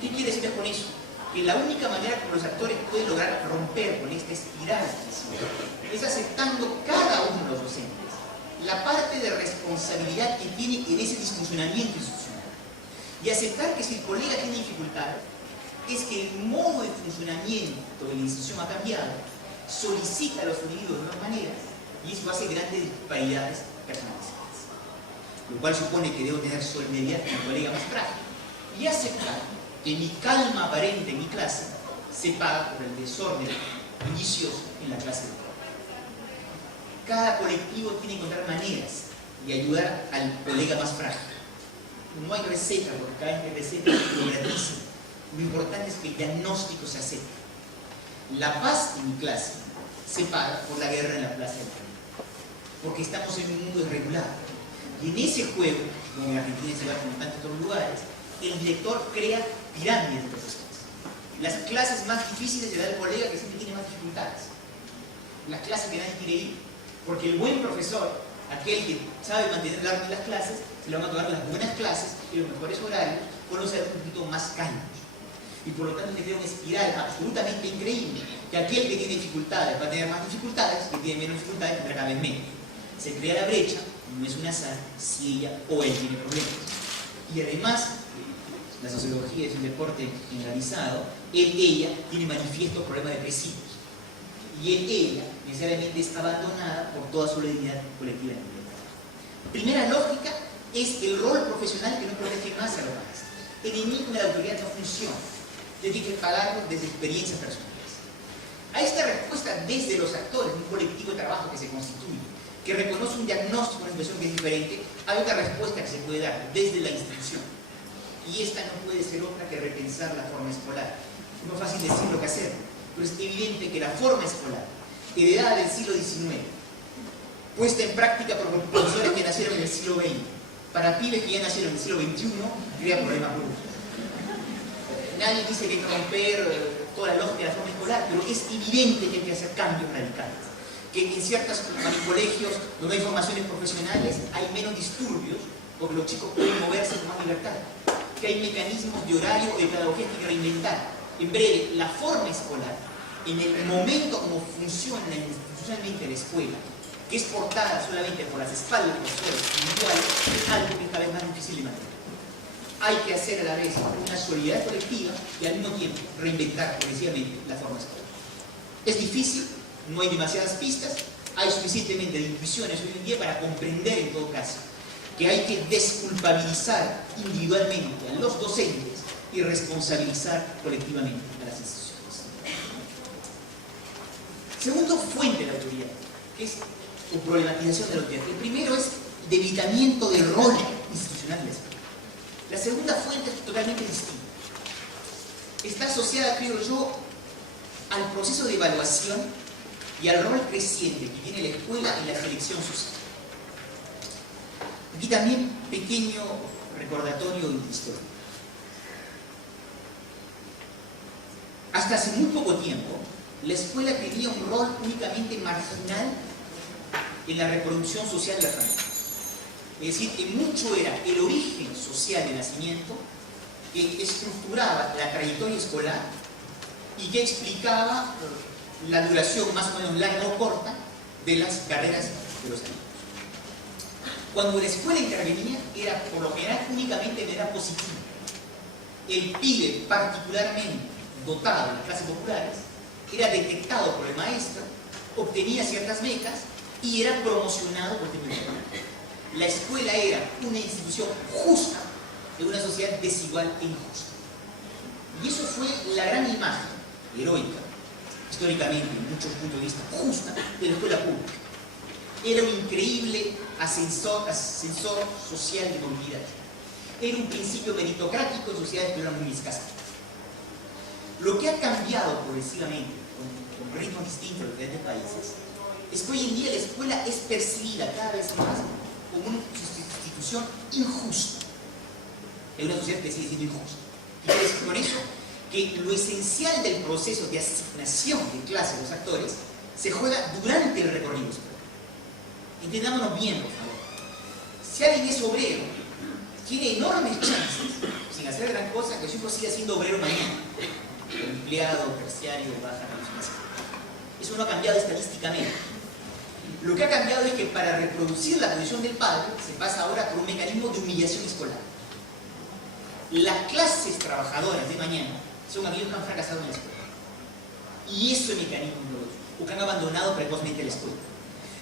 ¿Qué quiere decir con eso? Que la única manera que los actores pueden lograr romper con esta espiral es aceptando cada uno de los docentes la parte de responsabilidad que tiene en ese disfuncionamiento institucional y aceptar que si el colega tiene dificultades es que el modo de funcionamiento de la institución ha cambiado, solicita a los individuos de nuevas maneras y eso hace grandes disparidades personalizadas, lo cual supone que debo tener solidaridad con el colega más frágil y aceptar que mi calma aparente en mi clase se paga por el desorden bullicioso en la clase de trabajo. Cada colectivo tiene que encontrar maneras de ayudar al colega más frágil. No hay receta, porque cada vez que hay receta lo gratiza. Lo importante es que el diagnóstico se acepte. La paz en mi clase se paga por la guerra en la plaza del trabajo, porque estamos en un mundo desregulado. Y en ese juego, como en Argentina se va como en tantos otros lugares, el director crea pirámides de profesores. Las clases más difíciles se da al colega que siempre tiene más dificultades. Las clases que nadie quiere ir. Porque el buen profesor, aquel que sabe mantener el orden de las clases, se le van a tomar las buenas clases y los mejores horarios con los alumnos un poquito más cálidos. Y por lo tanto se crea una espiral absolutamente increíble, que aquel que tiene dificultades va a tener más dificultades, que tiene menos dificultades tendrá cada vez menos. Se crea la brecha, no es un azar si ella o él tiene problemas. Y además, la sociología es un deporte generalizado, ella tiene manifiestos problemas depresivos. Y ella necesariamente está abandonada por toda su dignidad colectiva. Primera lógica es el rol profesional que no protege más a los maestros. El enemigo de la autoridad no funciona. Tiene que pagarlo desde experiencias personales. A esta respuesta desde los actores, un colectivo de trabajo que se constituye, que reconoce un diagnóstico, una situación que es diferente, hay otra respuesta que se puede dar desde la institución. Y esta no puede ser otra que repensar la forma escolar. Es más fácil decirlo que hacerlo. Pero es evidente que la forma escolar, heredada del siglo XIX, puesta en práctica por profesores que nacieron en el siglo XX, para pibes que ya nacieron en el siglo XXI, crea problemas brutos. Nadie dice que hay que romper toda la lógica de la forma escolar, pero es evidente que hay que hacer cambios radicales. Que en ciertos colegios donde hay formaciones profesionales hay menos disturbios, porque los chicos pueden moverse con más libertad. Que hay mecanismos de horario o de pedagogía que hay que reinventar. En breve, la forma escolar, en el momento como funciona institucionalmente la escuela, que es portada solamente por las espaldas de los profesores individuales, es algo que es cada vez más difícil de mantener. Hay que hacer a la vez una solidaridad colectiva y al mismo tiempo reinventar progresivamente la forma escolar. Es difícil, no hay demasiadas pistas, hay suficientemente de intuiciones hoy en día para comprender en todo caso que hay que desculpabilizar individualmente a los docentes y responsabilizar colectivamente a las instituciones. Segundo fuente de la autoridad, que es o problematización de la autoridad. El primero es debilitamiento del rol institucional de la escuela. La segunda fuente es totalmente distinta. está asociada, creo yo, al proceso de evaluación y al rol creciente que tiene la escuela en la selección social. Aquí también pequeño recordatorio histórico. Hasta hace muy poco tiempo, la escuela tenía un rol únicamente marginal en la reproducción social de la familia. Es decir, que mucho era el origen social de nacimiento que estructuraba la trayectoria escolar y que explicaba la duración más o menos larga o corta de las carreras de los alumnos. Cuando la escuela intervenía, era por lo general únicamente de manera positiva. El pibe particularmente dotado de las clases populares era detectado por el maestro, obtenía ciertas becas y era promocionado por el técnico. La escuela era una institución justa de una sociedad desigual e injusta. Y eso fue la gran imagen heroica, históricamente, en muchos puntos de vista, justa de la escuela pública. Era un increíble ascensor social de movilidad. Era un principio meritocrático en sociedades que eran muy escasas. Lo que ha cambiado progresivamente, con ritmos distintos en diferentes países, es que hoy en día la escuela es percibida cada vez más como una institución injusta. Es una sociedad que sigue siendo injusta. ¿Qué quiere decir con eso? Que lo esencial del proceso de asignación de clases de los actores se juega durante el recorrido escolar. Entendámonos bien, por favor. Si alguien es obrero, tiene enormes chances, sin hacer gran cosa, que su hijo siga siendo obrero mañana. Empleado, terciario, baja calificación. Eso no ha cambiado estadísticamente. Lo que ha cambiado es que para reproducir la condición del padre se pasa ahora por un mecanismo de humillación escolar. Las clases trabajadoras de mañana son aquellos que han fracasado en la escuela. Y eso es mecanismo nuevo, o que han abandonado precozmente la escuela.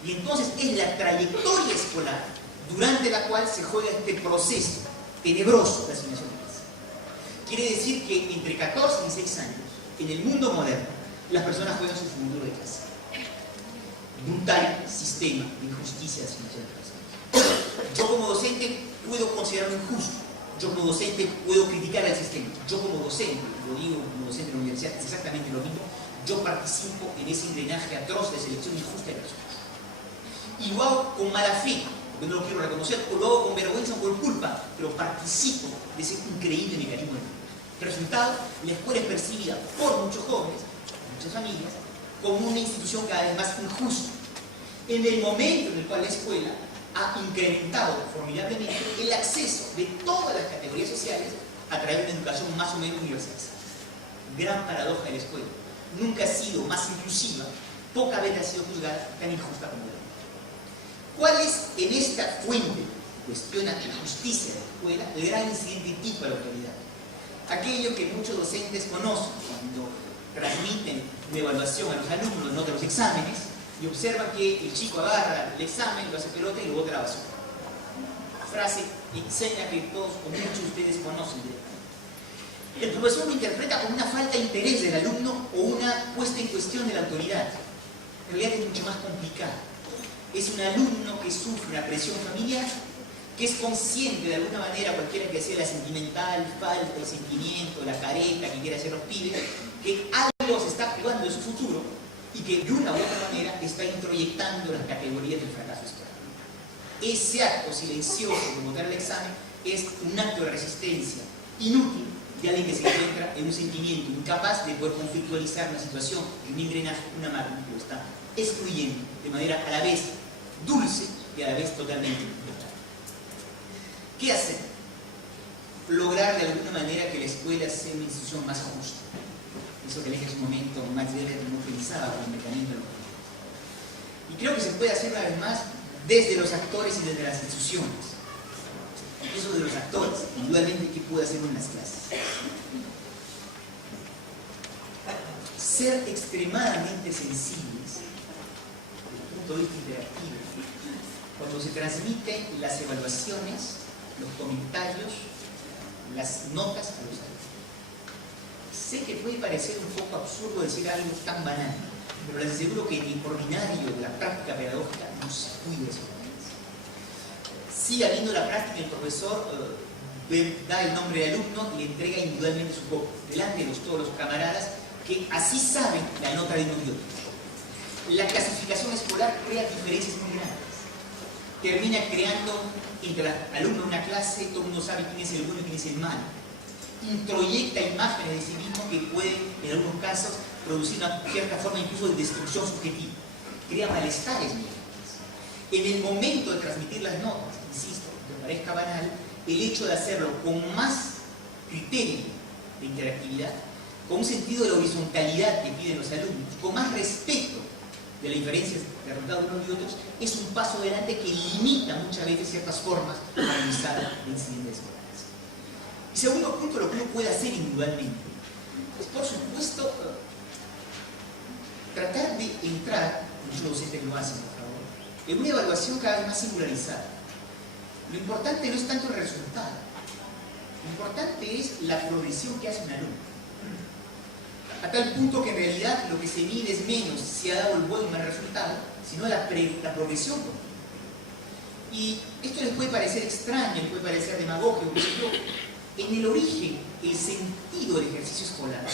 Y entonces es la trayectoria escolar durante la cual se juega este proceso tenebroso de asignación de clase. Quiere decir que entre 14 y 16 años, en el mundo moderno, las personas juegan su futuro de clase. Brutal sistema de injusticia de asignación de clase. Yo como docente puedo considerarlo injusto. Yo como docente puedo criticar al sistema. Yo como docente, lo digo como docente de la universidad, es exactamente lo mismo. Yo participo en ese engranaje atroz de selección injusta de personas. Y lo hago con mala fe, porque no lo quiero reconocer, o lo hago con vergüenza o con culpa, pero participo de ese increíble mecanismo de resultado, la escuela es percibida por muchos jóvenes, muchas familias, como una institución cada vez más injusta. En el momento en el cual la escuela ha incrementado formidablemente el acceso de todas las categorías sociales a través de una educación más o menos universalizada. Gran paradoja de la escuela. Nunca ha sido más inclusiva, poca vez ha sido juzgada tan injusta como la. ¿Cuál es en esta fuente que cuestiona la justicia de la escuela el gran incidente tipo de la autoridad? Aquello que muchos docentes conocen cuando transmiten una evaluación a los alumnos, nota los exámenes, y observan que el chico agarra el examen, lo hace pelota y lo bota a la basura. Frase enseña que todos o muchos de ustedes conocen directamente. El profesor lo interpreta como una falta de interés del alumno o una puesta en cuestión de la autoridad. En realidad es mucho más complicado. Es un alumno que sufre una presión familiar, que es consciente de alguna manera, cualquiera que sea la sentimental, falta de sentimiento, la careta que quiere hacer los pibes, que algo se está jugando en su futuro y que de una u otra manera está introyectando las categorías del fracaso escolar. Ese acto silencioso de botar el examen es un acto de resistencia inútil de alguien que se encuentra en un sentimiento incapaz de poder conflictualizar una situación, un engranaje, una máquina que lo está excluyendo de manera a la vez dulce y a la vez totalmente brutal. ¿Qué hacer? Lograr de alguna manera que la escuela sea una institución más justa. Eso que en su momento Max Weber no pensaba con el mecanismo de los conflictos. Y creo que se puede hacer una vez más desde los actores y desde las instituciones. Eso de los actores, indudablemente, ¿qué puede hacer en las clases? Ser extremadamente sensibles desde el punto de vista interactivo cuando se transmiten las evaluaciones, los comentarios, las notas a los alumnos. Sé que puede parecer un poco absurdo decir algo tan banal, pero les aseguro que en el ordinario de la práctica pedagógica no se cuida eso. Sigue habiendo la práctica, el profesor da el nombre de alumno y le entrega individualmente su copia, delante de todos los camaradas que así saben la nota de unos y otros. La clasificación escolar crea diferencias muy grandes. Termina creando entre los alumnos de una clase, todo el mundo sabe quién es el bueno y quién es el malo. Introyecta imágenes de sí mismo que pueden, en algunos casos, producir una cierta forma incluso de destrucción subjetiva. Crea malestares mediáticos. En el momento de transmitir las notas, insisto, aunque parezca banal, el hecho de hacerlo con más criterio de interactividad, con un sentido de la horizontalidad que piden los alumnos, con más respeto de las diferencias de resultados de unos y otros, es un paso adelante que limita muchas veces ciertas formas de realizar la incidencia escolar. Y segundo punto, lo que uno puede hacer individualmente es, por supuesto, tratar de entrar, muchos docentes lo hacen, por favor, en una evaluación cada vez más singularizada. Lo importante no es tanto el resultado, lo importante es la progresión que hace un alumno. A tal punto que en realidad lo que se mide es menos si ha dado el buen o mal resultado, sino la progresión. Y esto les puede parecer extraño, les puede parecer demagógico, pero en el origen, el sentido del ejercicio escolar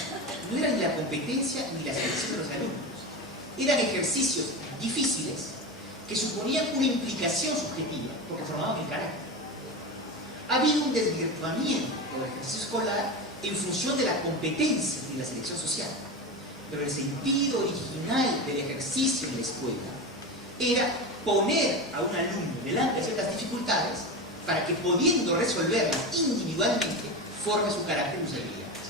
no era ni la competencia ni la selección de los alumnos. Eran ejercicios difíciles que suponían una implicación subjetiva, porque formaban el carácter. Ha habido un desvirtuamiento del ejercicio escolar en función de la competencia y la selección social. Pero el sentido original del ejercicio en la escuela era poner a un alumno delante de ciertas dificultades para que, pudiendo resolverlas individualmente, forme su carácter y sus habilidades.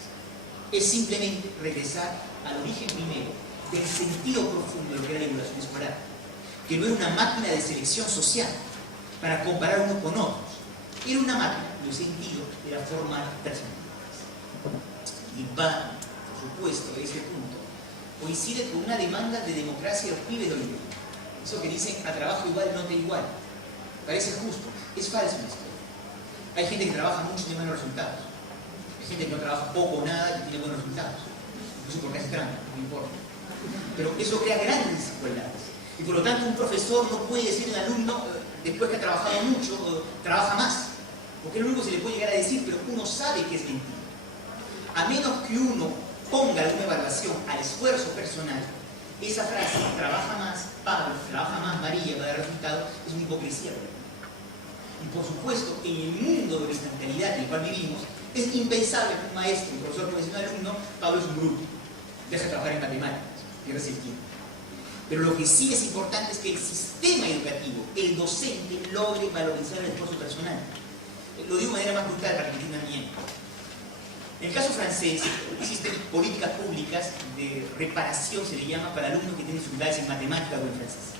Es simplemente regresar al origen primero del sentido profundo de lo que era la evaluación escolar, que no era una máquina de selección social para comparar uno con otros, era una máquina de sentido de la forma personal. Y va, por supuesto, a este punto, coincide con una demanda de democracia de los pibes de hoy en día. Eso que dicen, a trabajo igual, nota igual. Parece justo, es falso en esto. Hay gente que trabaja mucho y tiene buenos resultados. Hay gente que no trabaja poco o nada y tiene buenos resultados. Incluso porque hace trampa, no importa. Pero eso crea grandes desigualdades. Y por lo tanto un profesor no puede decir a un alumno, después que ha trabajado mucho, trabaja más. Porque es lo único que se le puede llegar a decir, pero uno sabe que es mentira. A menos que uno ponga alguna evaluación al esfuerzo personal, esa frase, trabaja más Pablo, trabaja más María para dar resultados, es una hipocresía. Y por supuesto, en el mundo de la instantaneidad en el cual vivimos, es impensable que un maestro, un profesor que le dice a un alumno, Pablo es un bruto, deja de trabajar en matemáticas, pierdes el tiempo. Pero lo que sí es importante es que el sistema educativo, el docente, logre valorizar el esfuerzo personal. Lo digo de manera más brutal para que entiendan bien. En el caso francés, existen políticas públicas de reparación, se le llama, para alumnos que tienen dificultades en matemáticas o en francés.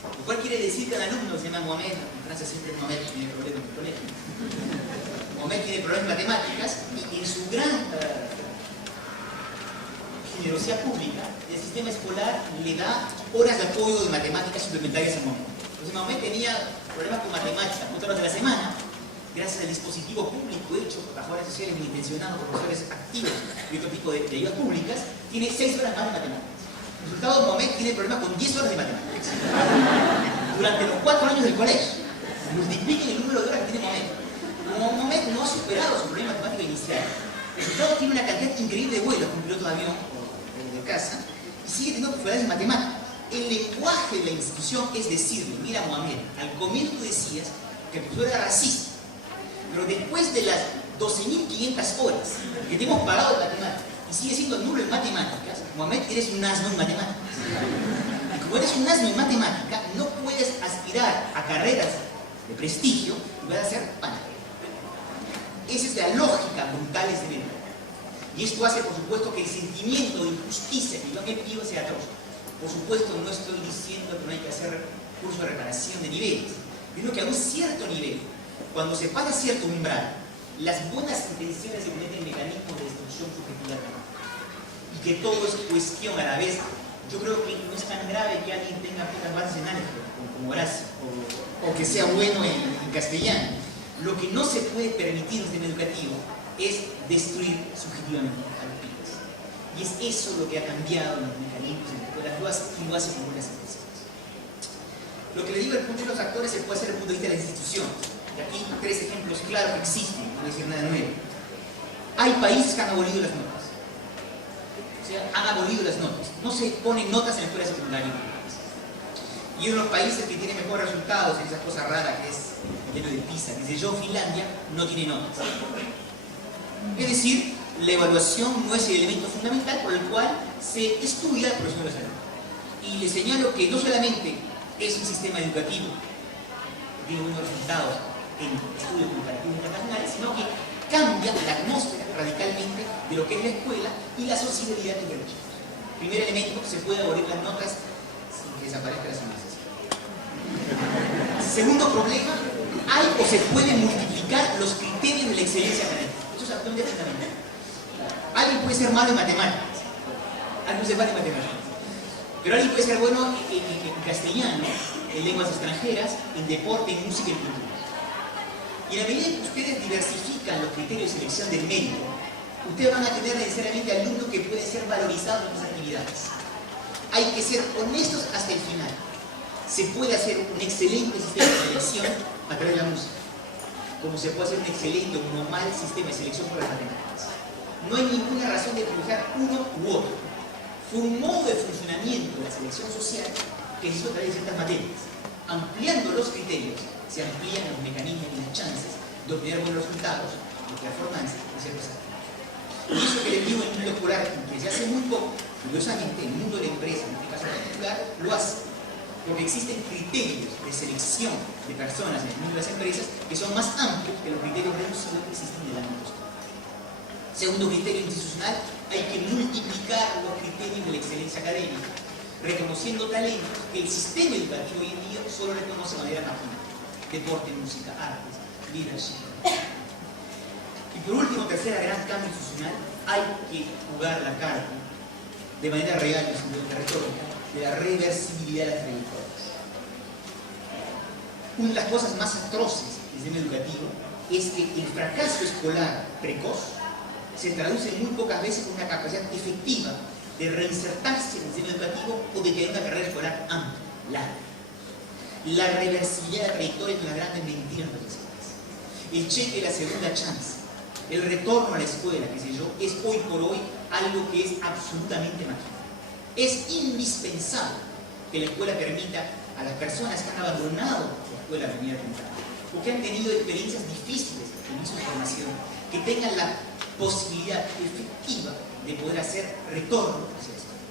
Lo cual quiere decir que un alumno se llama Mohamed, en Francia siempre Mohamed tiene problemas en el colegio. Mohamed tiene problemas en matemáticas y en su gran generosidad pública, el sistema escolar le da horas de apoyo de matemáticas suplementarias a Mohamed. Entonces Mohamed tenía problemas con matemáticas, 4 horas de la semana. Gracias al dispositivo público hecho bajo horas sociales muy intencionados por profesores activos y otro tipo de ayudas públicas, tiene 6 horas más de matemáticas. El resultado, Mohamed tiene problemas con 10 horas de matemáticas. Durante los 4 años del colegio, multipliquen el número de horas que tiene Mohamed. Como Mohamed no ha superado su problema matemático inicial, el resultado tiene una cantidad increíble de vuelos con piloto de avión o de casa y sigue teniendo dificultades en matemáticas. El lenguaje de la institución es decirle, mira Mohamed, al comienzo decías que el profesor era racista, pero después de las 12.500 horas que te hemos pagado de matemáticas y sigues siendo nulo en matemáticas, Mohamed, eres un asno en matemáticas. Y como eres un asno en matemáticas, no puedes aspirar a carreras de prestigio y vas a ser panadero. Esa es la lógica brutal de este evento. Y esto hace, por supuesto, que el sentimiento de injusticia que yo me pido sea atroz. Por supuesto, no estoy diciendo que no hay que hacer curso de reparación de niveles. Digo que a un cierto nivel, cuando se pasa cierto umbral, las buenas intenciones se convierten en mecanismos de destrucción subjetiva y que todo es cuestión a la vez. Yo creo que no es tan grave que alguien tenga pocas bases en álgebra, como Horacio, o que sea bueno en castellano. Lo que no se puede permitir en un sistema educativo es destruir subjetivamente a los pibes. Y es eso lo que ha cambiado en los mecanismos en las escuelas y lo hace con buenas intenciones. Lo que le digo desde el punto de los actores se puede hacer desde el punto de vista de las instituciones. Y aquí 3 ejemplos claros que existen, no voy a decir nada nuevo. Hay países que han abolido las notas. O sea, han abolido las notas. No se ponen notas en la escuela secundaria. Y uno de los países que tiene mejores resultados en esa cosa rara que es el tema de PISA, que sé yo, Finlandia, no tiene notas. Es decir, la evaluación no es el elemento fundamental por el cual se estudia la profesión de la salud. Y les señalo que no solamente es un sistema educativo que tiene buenos resultados en estudios comparativos internacionales, sino que cambia la atmósfera radicalmente de lo que es la escuela y la sociabilidad entre los chicos. Primer elemento, se puede abolir las notas sin que desaparezca la civilización. Segundo problema, hay o se pueden multiplicar los criterios de la excelencia académica. Esto es absolutamente fundamental. Alguien puede ser malo en matemáticas, alguien puede ser malo en matemáticas, pero alguien puede ser bueno en castellano, en lenguas extranjeras, en deporte, en música y en cultura. Y en la medida que ustedes diversifican los criterios de selección del mérito, ustedes van a tener necesariamente alumnos que pueden ser valorizados en esas actividades. Hay que ser honestos hasta el final. Se puede hacer un excelente sistema de selección a través de la música, como se puede hacer un excelente o un mal sistema de selección por las matemáticas. No hay ninguna razón de privilegiar uno u otro. Fue un modo de funcionamiento de la selección social que se hizo a través de ciertas materias. Ampliando los criterios, se amplían los mecanismos y las chances de obtener buenos resultados de performance en ciertos ámbitos. Y eso que les digo en el mundo escolar, que se hace muy poco, curiosamente en el mundo de la empresa, en este caso particular, lo hace. Porque existen criterios de selección de personas en el mundo de las empresas que son más amplios que los criterios reducidos que existen en el ámbito escolar. Segundo criterio institucional, hay que multiplicar los criterios de la excelencia académica, reconociendo talentos que el sistema educativo hoy en día solo reconoce de manera marginal. Deporte, música, artes, leadership. Y por último, tercera gran cambio institucional, hay que jugar la carta de manera real en el sentido de retórica de la reversibilidad de las trayectorias. Una de las cosas más atroces del sistema educativo es que el fracaso escolar precoz se traduce muy pocas veces en una capacidad efectiva de reinsertarse en el sistema educativo o de tener una carrera escolar amplia, larga. La reversibilidad de la trayectoria es una gran mentira en las escuelas. El cheque de la segunda chance, el retorno a la escuela, qué sé yo, es hoy por hoy algo que es absolutamente marginal. Es indispensable que la escuela permita a las personas que han abandonado la escuela de manera temprana o que han tenido experiencias difíciles en su formación, que tengan la posibilidad efectiva de poder hacer retorno hacia la escuela.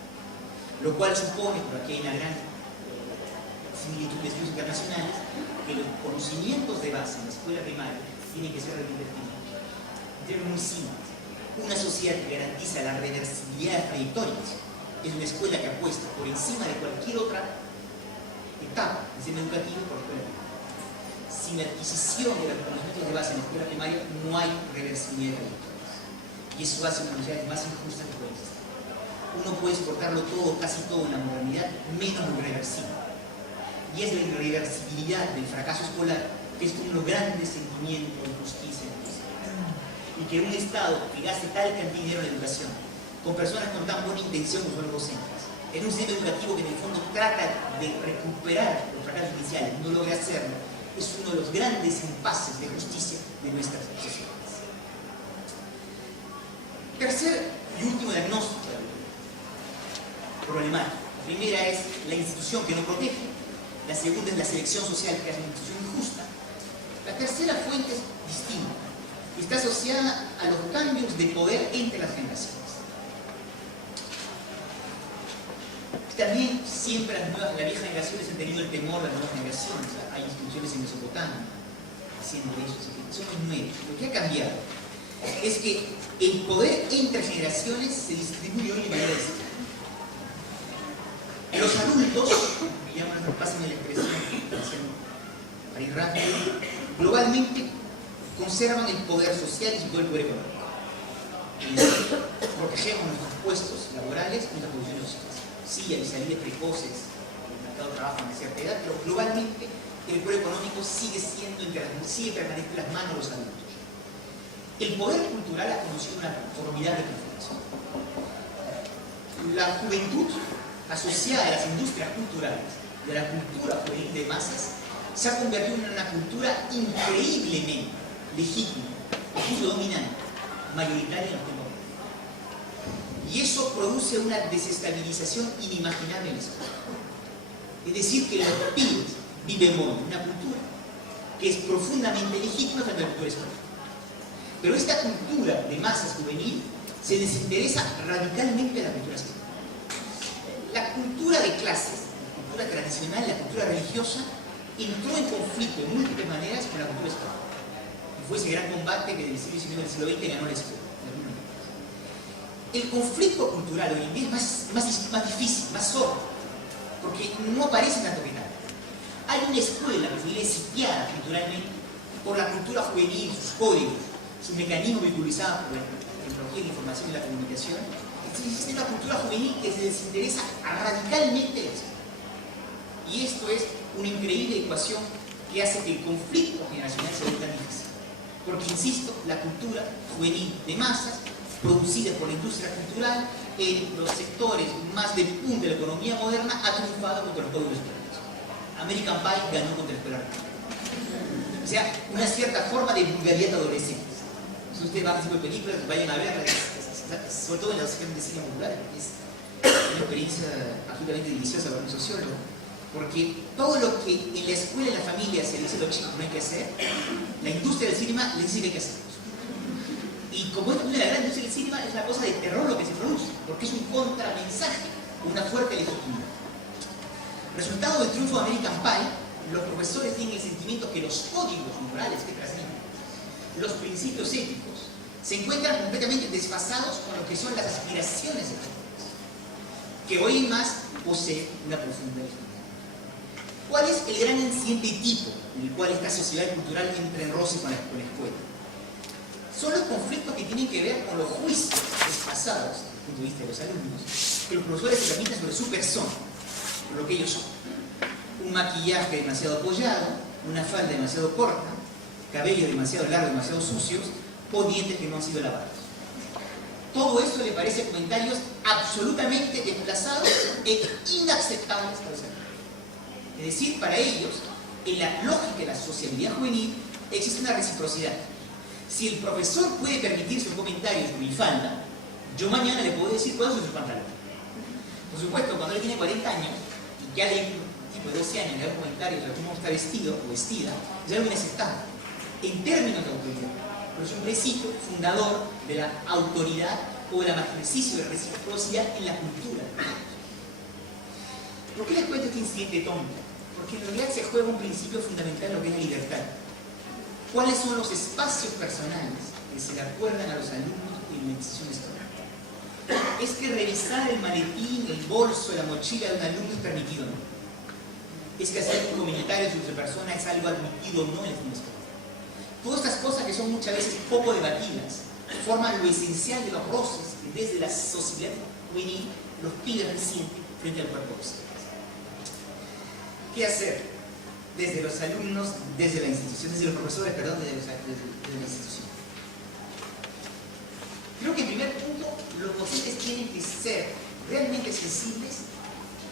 Lo cual supone, por aquí hay una gran similitud de estudios internacionales, que los conocimientos de base en la escuela primaria tienen que ser repetitivos. En términos muy simples, una sociedad que garantiza la reversibilidad de trayectorias es una escuela que apuesta por encima de cualquier otra etapa del sistema educativo por la escuela primaria. Sin la adquisición de los conocimientos de base en la escuela primaria no hay reversibilidad de trayectorias. Y eso hace una sociedad más injusta que puede existir. Uno puede exportarlo todo, casi todo en la modernidad, menos lo irreversible. Y es la irreversibilidad del fracaso escolar que es uno de los grandes sentimientos de justicia en la sociedad. Y que un Estado que gaste tal cantidad de dinero en la educación, con personas con tan buena intención como son los docentes, en un sistema educativo que en el fondo trata de recuperar los fracasos iniciales, no logra hacerlo, es uno de los grandes impases de justicia de nuestras sociedades. Tercer y último diagnóstico problemático. La primera es la institución que no protege, la segunda es la selección social que hace una institución injusta. La tercera fuente es distinta, está asociada a los cambios de poder entre las generaciones. También siempre las viejas generaciones han tenido el temor de las nuevas generaciones. Hay instituciones en Mesopotamia haciendo eso, eso no es nuevo. Lo que ha cambiado es que el poder entre generaciones se distribuye hoy de manera distinta. Los adultos, pasen la expresión para ir rápido, globalmente conservan el poder social y sobre todo el poder económico. Protegemos nuestros puestos laborales y nuestras posiciones sociales. Sí, hay salidas precoces del mercado de trabajo a una cierta edad, pero globalmente el poder económico sigue permaneciendo en las manos de los adultos. El poder cultural ha conocido una formidable transformación. La juventud asociada a las industrias culturales, de la cultura juvenil de masas, se ha convertido en una cultura increíblemente legítima, incluso dominante, mayoritaria en los tiempos modernos. Y eso produce una desestabilización inimaginable en la escuela. Es decir, que los pibes viven hoy una cultura que es profundamente legítima frente a la cultura escolar. Pero esta cultura de masas juvenil se desinteresa radicalmente de la cultura escolar. La cultura de clases, la cultura tradicional, la cultura religiosa, entró en conflicto de múltiples maneras con la cultura escolar. Y fue ese gran combate que del siglo XIX y del siglo XX ganó la escuela. El conflicto cultural hoy en día es más difícil, más sordo, porque no aparece tanto que tal. Hay una escuela que viene sitiada culturalmente por la cultura juvenil, sus códigos, sus mecanismos vehiculizados por la tecnología de la información y la comunicación. Existe una cultura juvenil que se desinteresa radicalmente de eso. Y esto es una increíble ecuación que hace que el conflicto generacional sea tan difícil. Porque, insisto, la cultura juvenil de masas, producida por la industria cultural, en los sectores más del punto de la economía moderna, ha triunfado contra los códigos escolares. American Pie ganó contra la escuela republicana. O sea, una cierta forma de vulgaridad adolescente. Si ustedes van a tipo de películas, vayan a verla, sobre todo en la sección de cine popular, es una experiencia absolutamente deliciosa para un sociólogo, porque todo lo que en la escuela y en la familia se dice a los chicos que no hay que hacer, la industria del cinema les dice que hay que hacer. Y como esta es la gran industria del cinema, es una cosa de terror lo que se produce, porque es un contramensaje, una fuerte legitimidad. Resultado del triunfo de American Pie, los profesores tienen el sentimiento que los códigos morales que transmiten, los principios éticos, se encuentran completamente desfasados con lo que son las aspiraciones de los jóvenes, que hoy en más poseen una profunda legitimidad. ¿Cuál es el gran incidente tipo en el cual esta sociedad cultural entra en roce con la escuela? Son los conflictos que tienen que ver con los juicios desfasados, desde el punto de vista de los alumnos, que los profesores se permiten sobre su persona, por lo que ellos son. Un maquillaje demasiado apoyado, una falda demasiado corta, cabello demasiado largo, demasiado sucios, o dientes que no han sido lavados. Todo eso le parece comentarios absolutamente desplazados e inaceptables para los alumnos. Es decir, para ellos, en la lógica de la sociabilidad juvenil, existe una reciprocidad. Si el profesor puede permitirse un comentario sobre mi falda, yo mañana le puedo decir cuáles son sus pantalones. Por supuesto, cuando él tiene 40 años y ya de un tipo de 12 años le da un comentario sobre cómo está vestido o vestida, ya lo viene aceptado en términos de autoridad. Pero es un principio fundador de la autoridad o del ejercicio de reciprocidad en la cultura. ¿Por qué les cuento este incidente tonto? Porque en realidad se juega un principio fundamental en lo que es la libertad. ¿Cuáles son los espacios personales que se le acuerdan a los alumnos en la institución escolar? Es que revisar el maletín, el bolso, la mochila de un alumno es permitido o no. Es que hacer un comentario sobre su persona es algo admitido o no en el institución escolar. Todas estas cosas que son muchas veces poco debatidas forman lo esencial de los roces que desde la sociedad juvenil los pibes resienten frente al cuerpo docente. ¿Qué hacer? Desde los alumnos, desde la institución, desde los profesores, perdón, desde la institución. Creo que en primer punto, los docentes tienen que ser realmente sensibles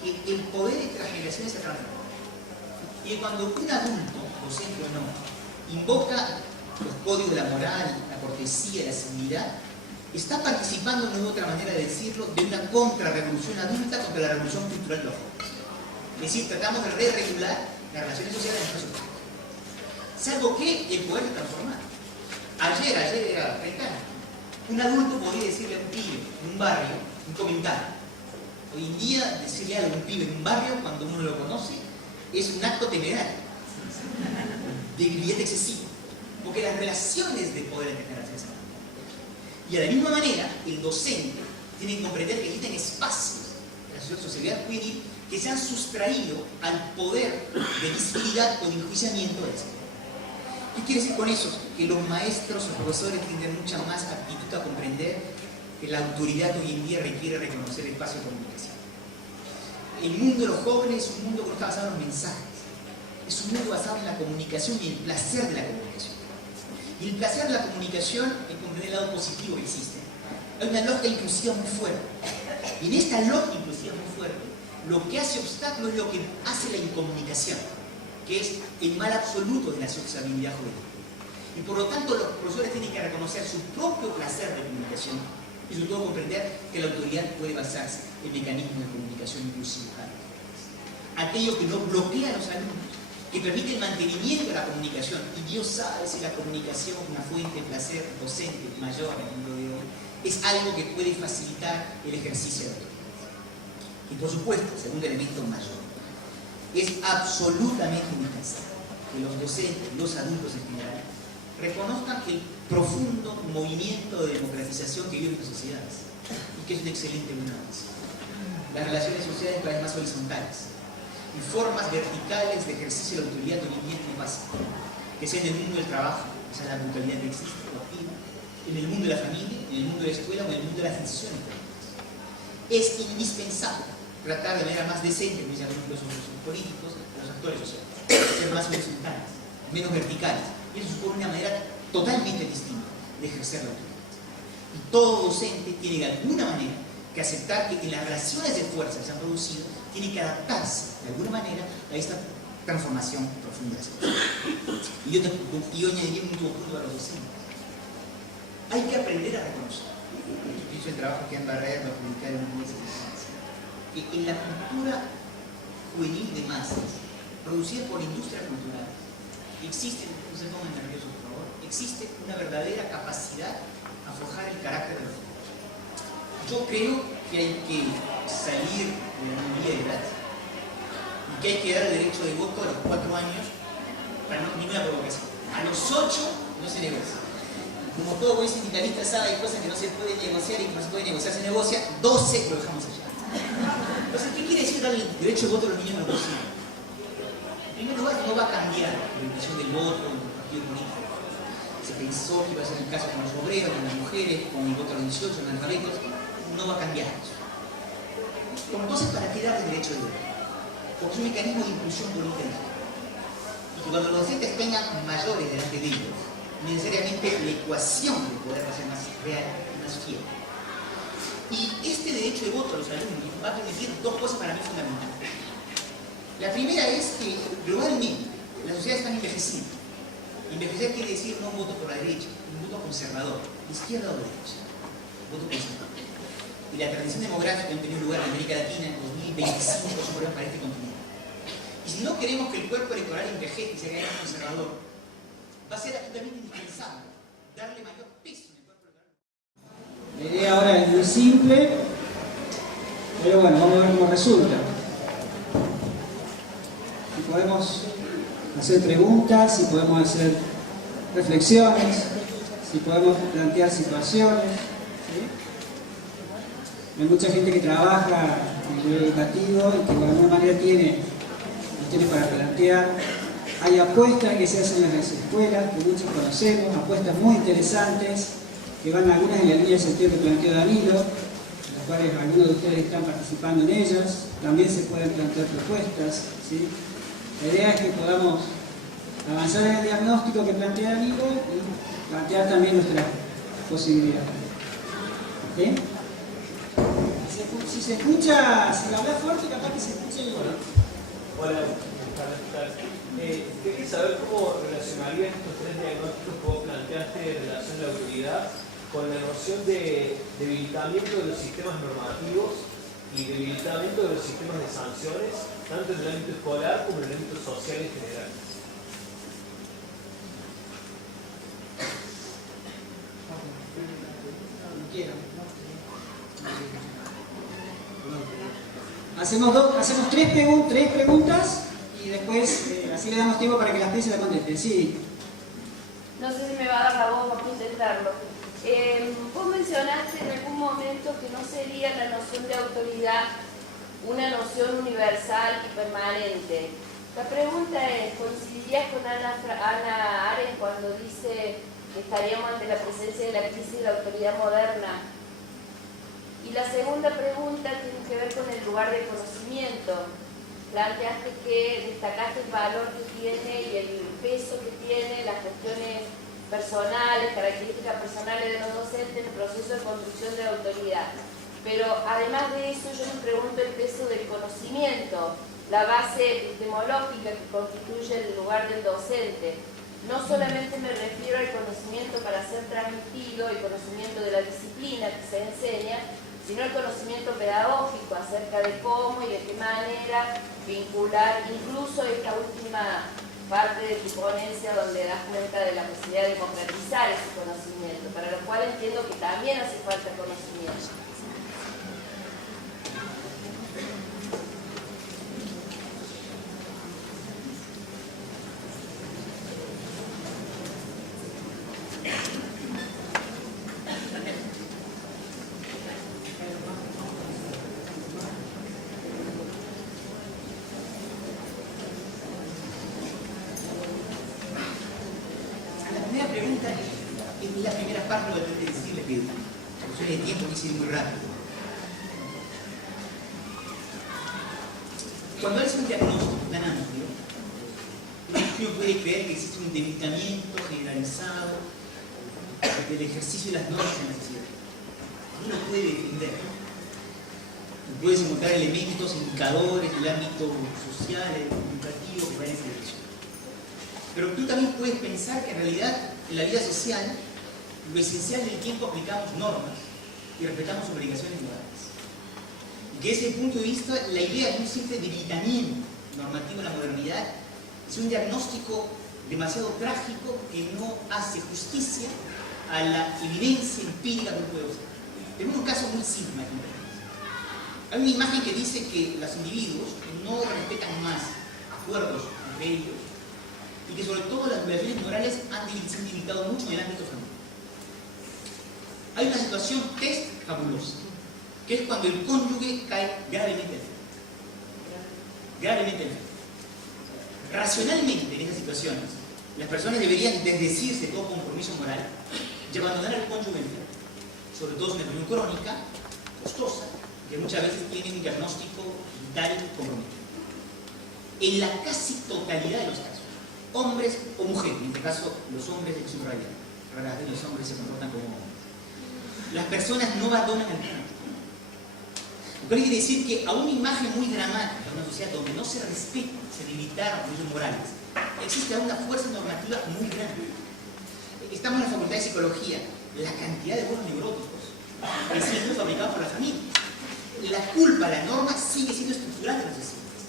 que el poder entre las generaciones se transforma. Y cuando un adulto, docente o no, invoca los códigos de la moral, la cortesía, la civilidad, está participando, no hay otra manera de decirlo, de una contrarrevolución adulta contra la revolución cultural de los jóvenes. Es decir, tratamos de re-regular las relaciones sociales en nuestro país. Salvo que el poder se transforma. Ayer era 30 años. Un adulto podría decirle a un pibe en un barrio un comentario. Hoy en día, decirle algo a un pibe en un barrio, cuando uno lo conoce, es un acto temerario. Debilidad excesiva. Porque las relaciones de poder entre generaciones cambian. Y de la misma manera, el docente tiene que comprender que existen espacios de la sociedad juvenil que se han sustraído al poder de visibilidad o de enjuiciamiento de la escuela. ¿Qué quiere decir con eso? Que los maestros o profesores tienen mucha más aptitud a comprender que la autoridad hoy en día requiere reconocer el espacio de comunicación. El mundo de los jóvenes es un mundo que no está basado en los mensajes, es un mundo basado en la comunicación y el placer de la comunicación. Y el placer de la comunicación es comprender el lado positivo que existe. Hay una lógica inclusiva muy fuerte. Y en esta lógica inclusiva muy fuerte, lo que hace obstáculo es lo que hace la incomunicación, que que es el mal absoluto de la sociabilidad juvenil. Y por lo tanto los profesores tienen que reconocer su propio placer de comunicación y sobre todo comprender que la autoridad puede basarse en mecanismos de comunicación inclusivos. Aquello que no bloquea a los alumnos, que permite el mantenimiento de la comunicación. Y Dios sabe si la comunicación es una fuente de placer docente mayor en el mundo de hoy, es algo que puede facilitar el ejercicio de la autoridad. Y por supuesto, segundo elemento mayor, es absolutamente indispensable que los docentes, los adultos en general, reconozcan el profundo movimiento de democratización que vive en nuestras sociedades y que es un excelente avance. Las relaciones sociales cada vez más horizontales y formas verticales de ejercicio de la autoridad hoy en día no pasan, que sea en el mundo del trabajo, o sea la brutalidad que existe, activa, en el mundo de la familia, en el mundo de la escuela o en el mundo de las instituciones. Es indispensable tratar de manera más decente, como dicen los políticos, los actores sociales, ser más horizontales, menos verticales. Y eso supone una manera totalmente distinta de ejercer la autoridad. Y todo docente tiene de alguna manera que aceptar que en las relaciones de fuerza que se han producido, tiene que adaptarse de alguna manera a esta transformación profunda de la sociedad. Y yo añadiría un último punto a los docentes. Hay que aprender a reconocer. Hizo el trabajo que en Barrera va a publicar en un que en la cultura juvenil de masas, producida por la industria cultural, existe, no se pongan nerviosos por favor, existe una verdadera capacidad a forjar el carácter de los jóvenes. Yo creo que hay que salir de la minoría de edad y que hay que dar el derecho de voto a los 4 años para ninguna provocación. A los 8 no se negocia. Como todo buen sindicalista sabe, hay cosas que no se pueden negociar y que no se puede negociar, se negocia. 12 lo dejamos allá. Entonces, ¿qué quiere decir darle el derecho de voto a los niños en los 12 años? En primer lugar, no va a cambiar la orientación del voto en el partido político. Se pensó que iba a ser el caso con los obreros, con las mujeres, con el voto a los 18, con los analfabetos. No va a cambiar eso. Entonces, ¿para qué dar el derecho de voto? Porque es un mecanismo de inclusión política. Y que cuando los docentes tengan mayores delante de ellos, necesariamente la ecuación del poder va a ser más real y más fiel. Y este derecho de voto a los alumnos va a permitir dos cosas para mí fundamentales. La primera es que globalmente las sociedades están envejeciendo. Envejecer quiere decir no un voto por la derecha, un voto conservador, de izquierda o de derecha, voto conservador. Y la transición demográfica que ha tenido lugar en América Latina en 2025 son problemas para este continente. Y si no queremos que el cuerpo electoral envejezca y se haga más conservador, va a ser absolutamente indispensable darle mayor peso en el cuerpo electoral. La idea ahora es muy simple, pero bueno, vamos a ver cómo resulta. Si podemos hacer preguntas, si podemos hacer reflexiones, si podemos plantear situaciones. ¿Sí? Hay mucha gente que trabaja en el nivel educativo y que de alguna manera tiene cuestiones para plantear. Hay apuestas que se hacen en las escuelas, que muchos conocemos, apuestas muy interesantes, que van algunas en la línea del sentido que planteó Danilo, en las cuales algunos de ustedes están participando en ellas. También se pueden plantear propuestas, ¿sí? La idea es que podamos avanzar en el diagnóstico que plantea Danilo y plantear también nuestras posibilidades. ¿Sí? Si se escucha, si habla fuerte, capaz que se escuche el volumen. Hola, quería saber cómo relacionaría estos 3 diagnósticos que vos planteaste en relación a la autoridad con la noción de debilitamiento de los sistemas normativos y debilitamiento de los sistemas de sanciones, tanto en el ámbito escolar como en el ámbito social en general. Hacemos tres preguntas y después así le damos tiempo para que las piezas la contesten. Sí. No sé si me va a dar la voz para intentarlo. Vos mencionaste en algún momento que no sería la noción de autoridad una noción universal y permanente. La pregunta es, ¿coincidirías con Ana Arendt cuando dice que estaríamos ante la presencia de la crisis de la autoridad moderna? Y la segunda pregunta tiene que ver con el lugar de conocimiento. Planteaste que destacaste el valor que tiene y el peso que tiene las cuestiones personales, características personales de los docentes en el proceso de construcción de la autoridad. Pero además de eso, yo me pregunto el peso del conocimiento la base epistemológica que constituye el lugar del docente. No solamente me refiero al conocimiento para ser transmitido, el conocimiento de la disciplina que se enseña, sino el conocimiento pedagógico acerca de cómo y de qué manera vincular incluso esta última parte de tu ponencia donde das cuenta de la posibilidad de democratizar ese conocimiento, para lo cual entiendo que también hace falta conocimiento. La primera parte lo que tengo que decirle que por cuestiones de tiempo quise ir muy rápido. Cuando haces un diagnóstico tan amplio, uno puede creer que existe un debilitamiento generalizado del ejercicio de las normas en la sociedad. Uno puede defender, puedes encontrar elementos, indicadores del ámbito social, educativo que vayan en esa dirección. Pero tú también puedes pensar que en realidad en la vida social lo esencial del tiempo aplicamos normas y respetamos obligaciones morales. Y que desde ese punto de vista la idea de un simple debilitamiento normativo en la modernidad es un diagnóstico demasiado trágico que no hace justicia a la evidencia empírica que uno puede observar. Tenemos un caso muy simple aquí. Hay una imagen que dice que los individuos no respetan más acuerdos entre ellos y que sobre todo las obligaciones morales se han debilitado mucho en el ámbito familiar. Hay una situación test fabulosa, que es cuando el cónyuge cae gravemente enfermo. Gravemente enfermo. Racionalmente, en esas situaciones, las personas deberían desdecirse de todo compromiso moral y abandonar al cónyuge enfermo. Sobre todo si es una enfermedad crónica, costosa, que muchas veces tiene un diagnóstico vital comprometido. En la casi totalidad de los casos, hombres o mujeres, en este caso los hombres de subrayar, rara vez los hombres se comportan como hombres. Las personas no abandonan al cónyuge. Lo que quiere decir que a una imagen muy dramática de una sociedad donde no se respetan, se limitaron los derechos morales, existe una fuerza normativa muy grande. Estamos en la Facultad de Psicología, la cantidad de buenos neuróticos que siguen fabricados por la familia. La culpa, la norma sigue siendo estructural de las sociedades.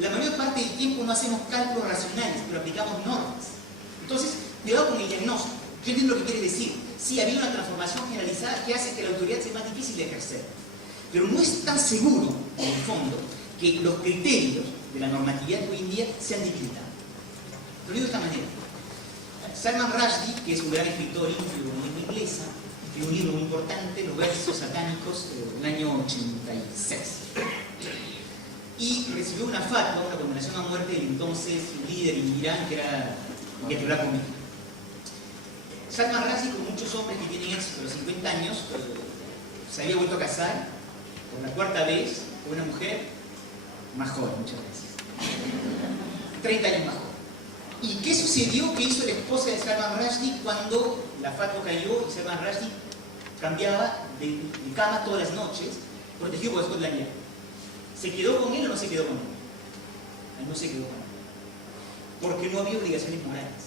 La mayor parte del tiempo no hacemos cálculos racionales, pero aplicamos normas. Entonces, cuidado con el diagnóstico. Yo entiendo lo que quiere decir. Sí, había una transformación generalizada que hace que la autoridad sea más difícil de ejercer. Pero no es tan seguro, en el fondo, que los criterios de la normatividad de hoy en día sean debilitados. Lo digo de esta manera. Salman Rushdie, que es un gran escritor íntegro de lengua inglesa, escribió un libro muy importante, Los versos satánicos, en el año 86. Y recibió una fatwa, una condenación a muerte del entonces líder en Irán, que era Ayatollah Khomeini. Salman Rushdie, con muchos hombres que tienen éxito a los 50 años, se había vuelto a casar por la cuarta vez con una mujer más joven, muchas veces. 30 años más joven. ¿Y qué sucedió? ¿Qué hizo la esposa de Salman Rushdie cuando la fatwa cayó y Salman Rushdie cambiaba de cama todas las noches, protegido por después de la guerra? ¿Se quedó con él o no se quedó con él? No se quedó con él. Porque no había obligaciones morales.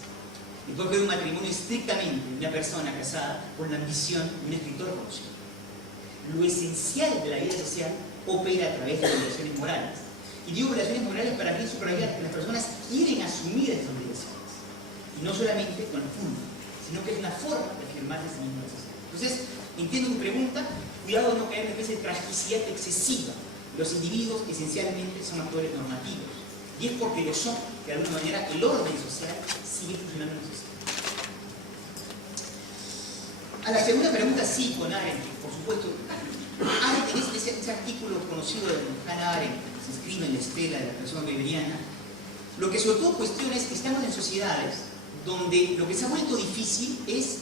Y porque era un matrimonio estrictamente de una persona casada con la ambición de un escritor conocido. Lo esencial de la vida social opera a través de obligaciones morales. Y digo obligaciones morales para bien subrayar que las personas quieren asumir esas obligaciones. Y no solamente con el fútbol, sino que es una forma de afirmarse a sí mismo en la sociedad. Entonces, entiendo tu pregunta, cuidado de no caer en una especie de tragicidad excesiva. Los individuos esencialmente son actores normativos. Y es porque lo son, que de alguna manera el orden social sigue funcionando en la sociedad. A la segunda pregunta, sí, con Arendt, por supuesto. Arendt, en ese artículo conocido de Hannah Arendt, que se escribe en la estela de la persona weberiana, lo que sobre todo cuestiona es que estamos en sociedades donde lo que se ha vuelto difícil es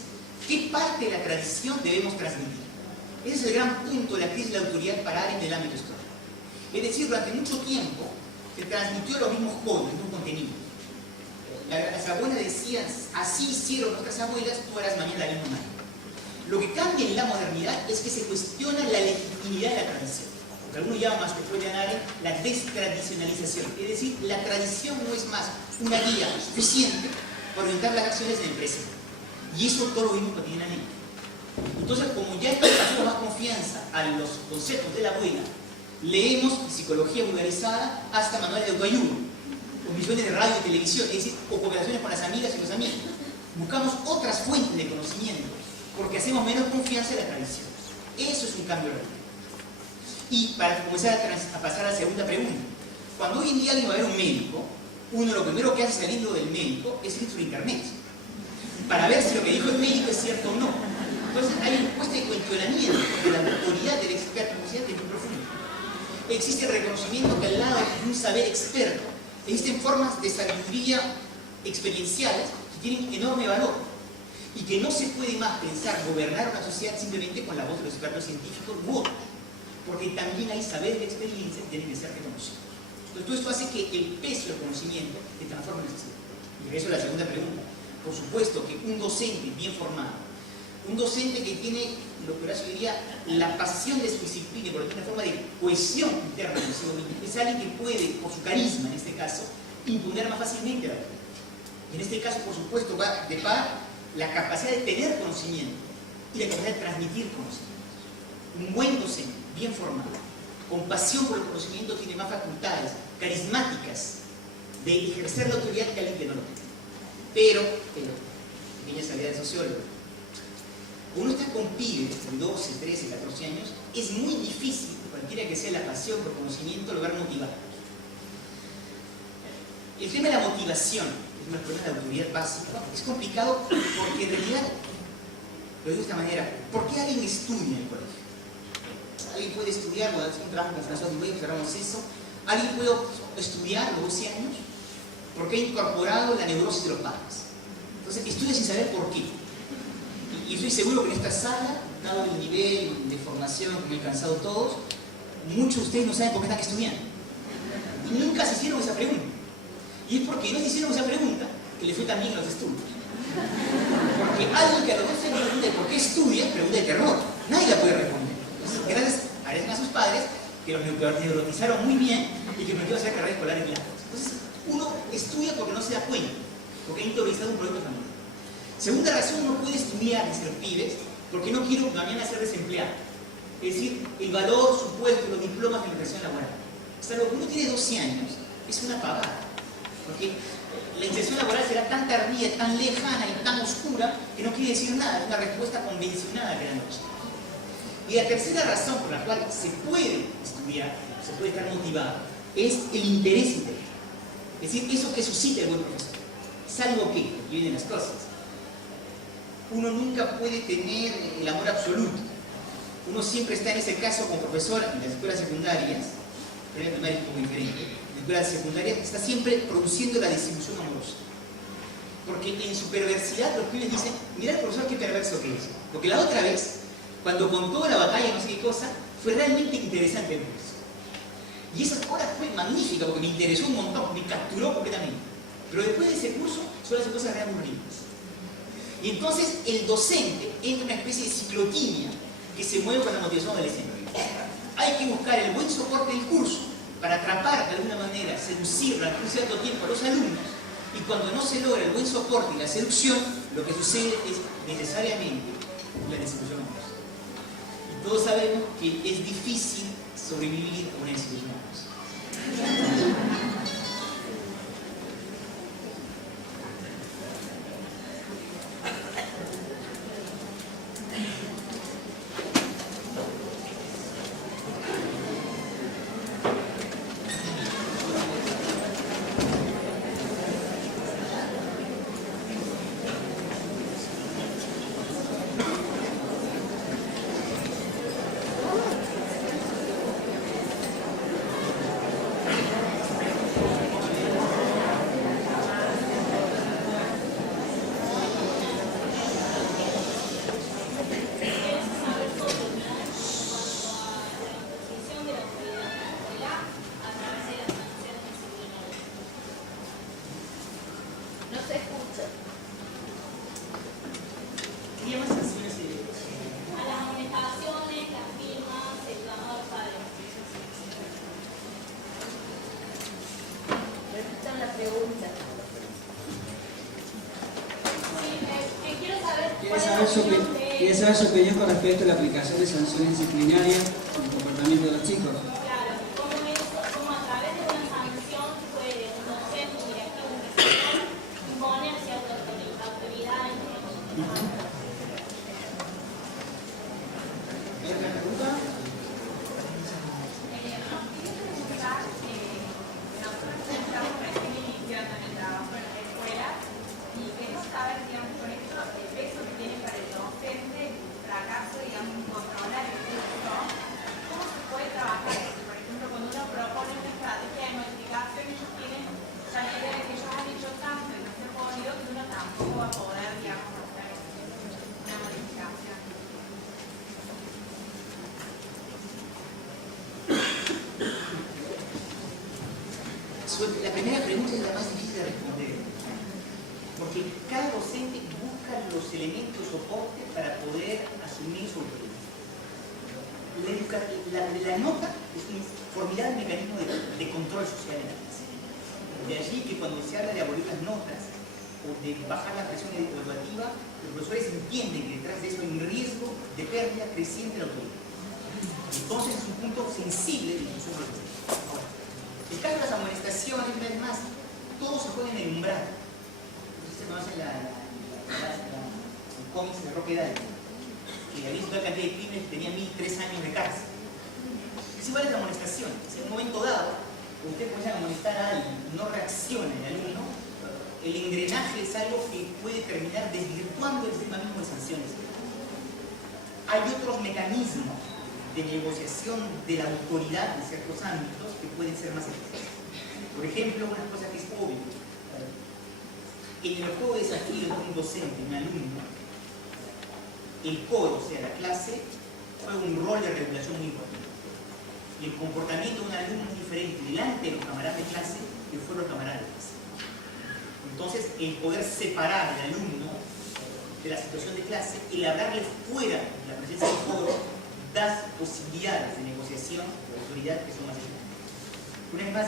qué parte de la tradición debemos transmitir. Ese es el gran punto de la crisis de la autoridad para Arendt en el ámbito escolar. Es decir, durante mucho tiempo se transmitió los mismos códigos, los mismos contenidos. Las abuelas decían, así hicieron nuestras abuelas, tú harás mañana la misma manera. Lo que cambia en la modernidad es que se cuestiona la legitimidad de la tradición. ¿Ok? que algunos llaman más después de Anare, la destradicionalización. Es decir, la tradición no es más una guía suficiente para orientar las acciones de la empresa. Y eso todo lo vimos cotidianamente. Entonces, como ya estamos pasando más confianza a los conceptos de la abuela, leemos psicología vulgarizada hasta manuales de autoayuda, o misiones de radio y televisión, es decir, o cooperaciones con las amigas y los amigos. Buscamos otras fuentes de conocimiento, porque hacemos menos confianza en la tradición. Eso es un cambio radical. Y para comenzar a pasar a la segunda pregunta, cuando hoy en día alguien va a ver un médico, uno lo primero que hace saliendo del médico es ir sobre internet, para ver si lo que dijo el médico es cierto o no. Entonces hay una puesta de cuestionamiento de la autoridad del experto es muy profunda. Existe el reconocimiento que al lado de un saber experto existen formas de sabiduría experienciales que tienen enorme valor y que no se puede más pensar gobernar una sociedad simplemente con la voz de los expertos científicos u otros, porque también hay saber de experiencia que tienen que ser reconocidos. Entonces todo esto hace que el peso del conocimiento se transforme en necesidad. Y eso es la segunda pregunta. Por supuesto que un docente bien formado, un docente que tiene, lo que Horacio diría, la pasión de su disciplina, porque tiene una forma de cohesión interna consigo mismo, es alguien que puede, por su carisma en este caso, imponer más fácilmente a la gente. Y en este caso, por supuesto, va de par la capacidad de tener conocimiento y la capacidad de transmitir conocimiento. Un buen docente, bien formado, con pasión por el conocimiento, tiene más facultades carismáticas de ejercer la autoridad que alguien que no lo tiene. Pero, pequeña salida de sociólogo, uno está con pibes de 12, 13, 14 años, es muy difícil, cualquiera que sea la pasión por conocimiento, lograr motivar. El tema de la motivación, es una problema de autoridad básica, es complicado porque en realidad, lo digo de esta manera, ¿por qué alguien estudia en el colegio? Alguien puede estudiar, cuando hace un trabajo con François Dubreuil, observamos eso, alguien puede estudiar a los 12 años porque ha incorporado la neurosis de los padres. Entonces estudia sin saber por qué. Y estoy seguro que en esta sala, dado el nivel de formación que me he alcanzado todos, muchos de ustedes no saben por qué están estudiando. Y nunca se hicieron esa pregunta. Y es porque no se hicieron esa pregunta que les fue tan bien a los estudios. Porque alguien que a los 12 años pregunta por qué estudia, pregunta de terror. Nadie la puede responder. Entonces, gracias a sus padres, que los neurotizaron muy bien y que permitieron hacer carreras escolares largas. Entonces, uno estudia porque no se da cuenta, porque ha interiorizado un proyecto familiar. Segunda razón, uno puede estudiar desde los pibes porque no quiero mañana ser desempleado. Es decir, el valor supuesto de los diplomas de la inversión laboral. Hasta lo que uno tiene 12 años es una pavada. Porque la inserción laboral será tan tardía, tan lejana y tan oscura que no quiere decir nada, es una respuesta convencionada que la noche. Y la tercera razón por la cual se puede estudiar, se puede estar motivado, es el interés intelectual. Es decir, eso que suscita el buen profesor. Salvo que, aquí vienen las cosas, uno nunca puede tener el amor absoluto. Uno siempre está en ese caso como profesor en las escuelas secundarias, pero en la primaria es un poco diferente. En las escuelas secundarias está siempre produciendo la desilusión amorosa. Porque en su perversidad los pibes dicen, mira el profesor qué perverso que es. Porque la otra vez, cuando contó la batalla, no sé qué cosa, fue realmente interesante el profesor. Y esa hora fue magnífica porque me interesó un montón, me capturó completamente. Pero después de ese curso, suele hacer cosas realmente horribles. Y entonces el docente entra en una especie de ciclotimia que se mueve con la motivación adolescente. Hay que buscar el buen soporte del curso para atrapar de alguna manera, seducir durante un cierto tiempo a los alumnos, y cuando no se logra el buen soporte y la seducción, lo que sucede es necesariamente la desilusión amorosa. Y todos sabemos que es difícil sobrevivir a una desilusión amorosa. quería saber su opinión con respecto a la aplicación de sanciones disciplinarias en el comportamiento de los chicos. Claro, como a través de una sanción puede un docente, un director, un profesor imponer cierta autoridad en ¿Otra pregunta? La primera pregunta es la más difícil de responder, porque cada docente busca los elementos soporte para poder asumir su autoridad. La nota es un formidable mecanismo de control social en la clase. De allí que cuando se habla de abolir las notas o de bajar la presión evaluativa, los profesores entienden que detrás de eso hay un riesgo de pérdida creciente de la autoridad. Entonces es un punto sensible de la discusión profesional. El caso de las amonestaciones, una vez más, todos se juegan en el umbral. Entonces se conoce el cómics de Roque Dalton, que había visto la cantidad de crímenes que tenían 3 años de cárcel. Es igual a la amonestación. Si en un momento dado usted comienza a amonestar a alguien y no reacciona el alumno, el engranaje es algo que puede terminar desvirtuando el sistema mismo de sanciones. Hay otros mecanismos de negociación de la autoridad en ciertos ámbitos que pueden ser más eficaces. Por ejemplo, una cosa que es obvia. En el juego de desafío de un docente, un alumno, el coro, o sea, la clase, juega un rol de regulación muy importante. Y el comportamiento de un alumno es diferente delante de los camaradas de clase que fuera los camaradas de clase. Entonces, el poder separar al alumno de la situación de clase, el hablarle fuera de la presencia del coro, da posibilidades de negociación de autoridad que son más eficaces. Una vez más,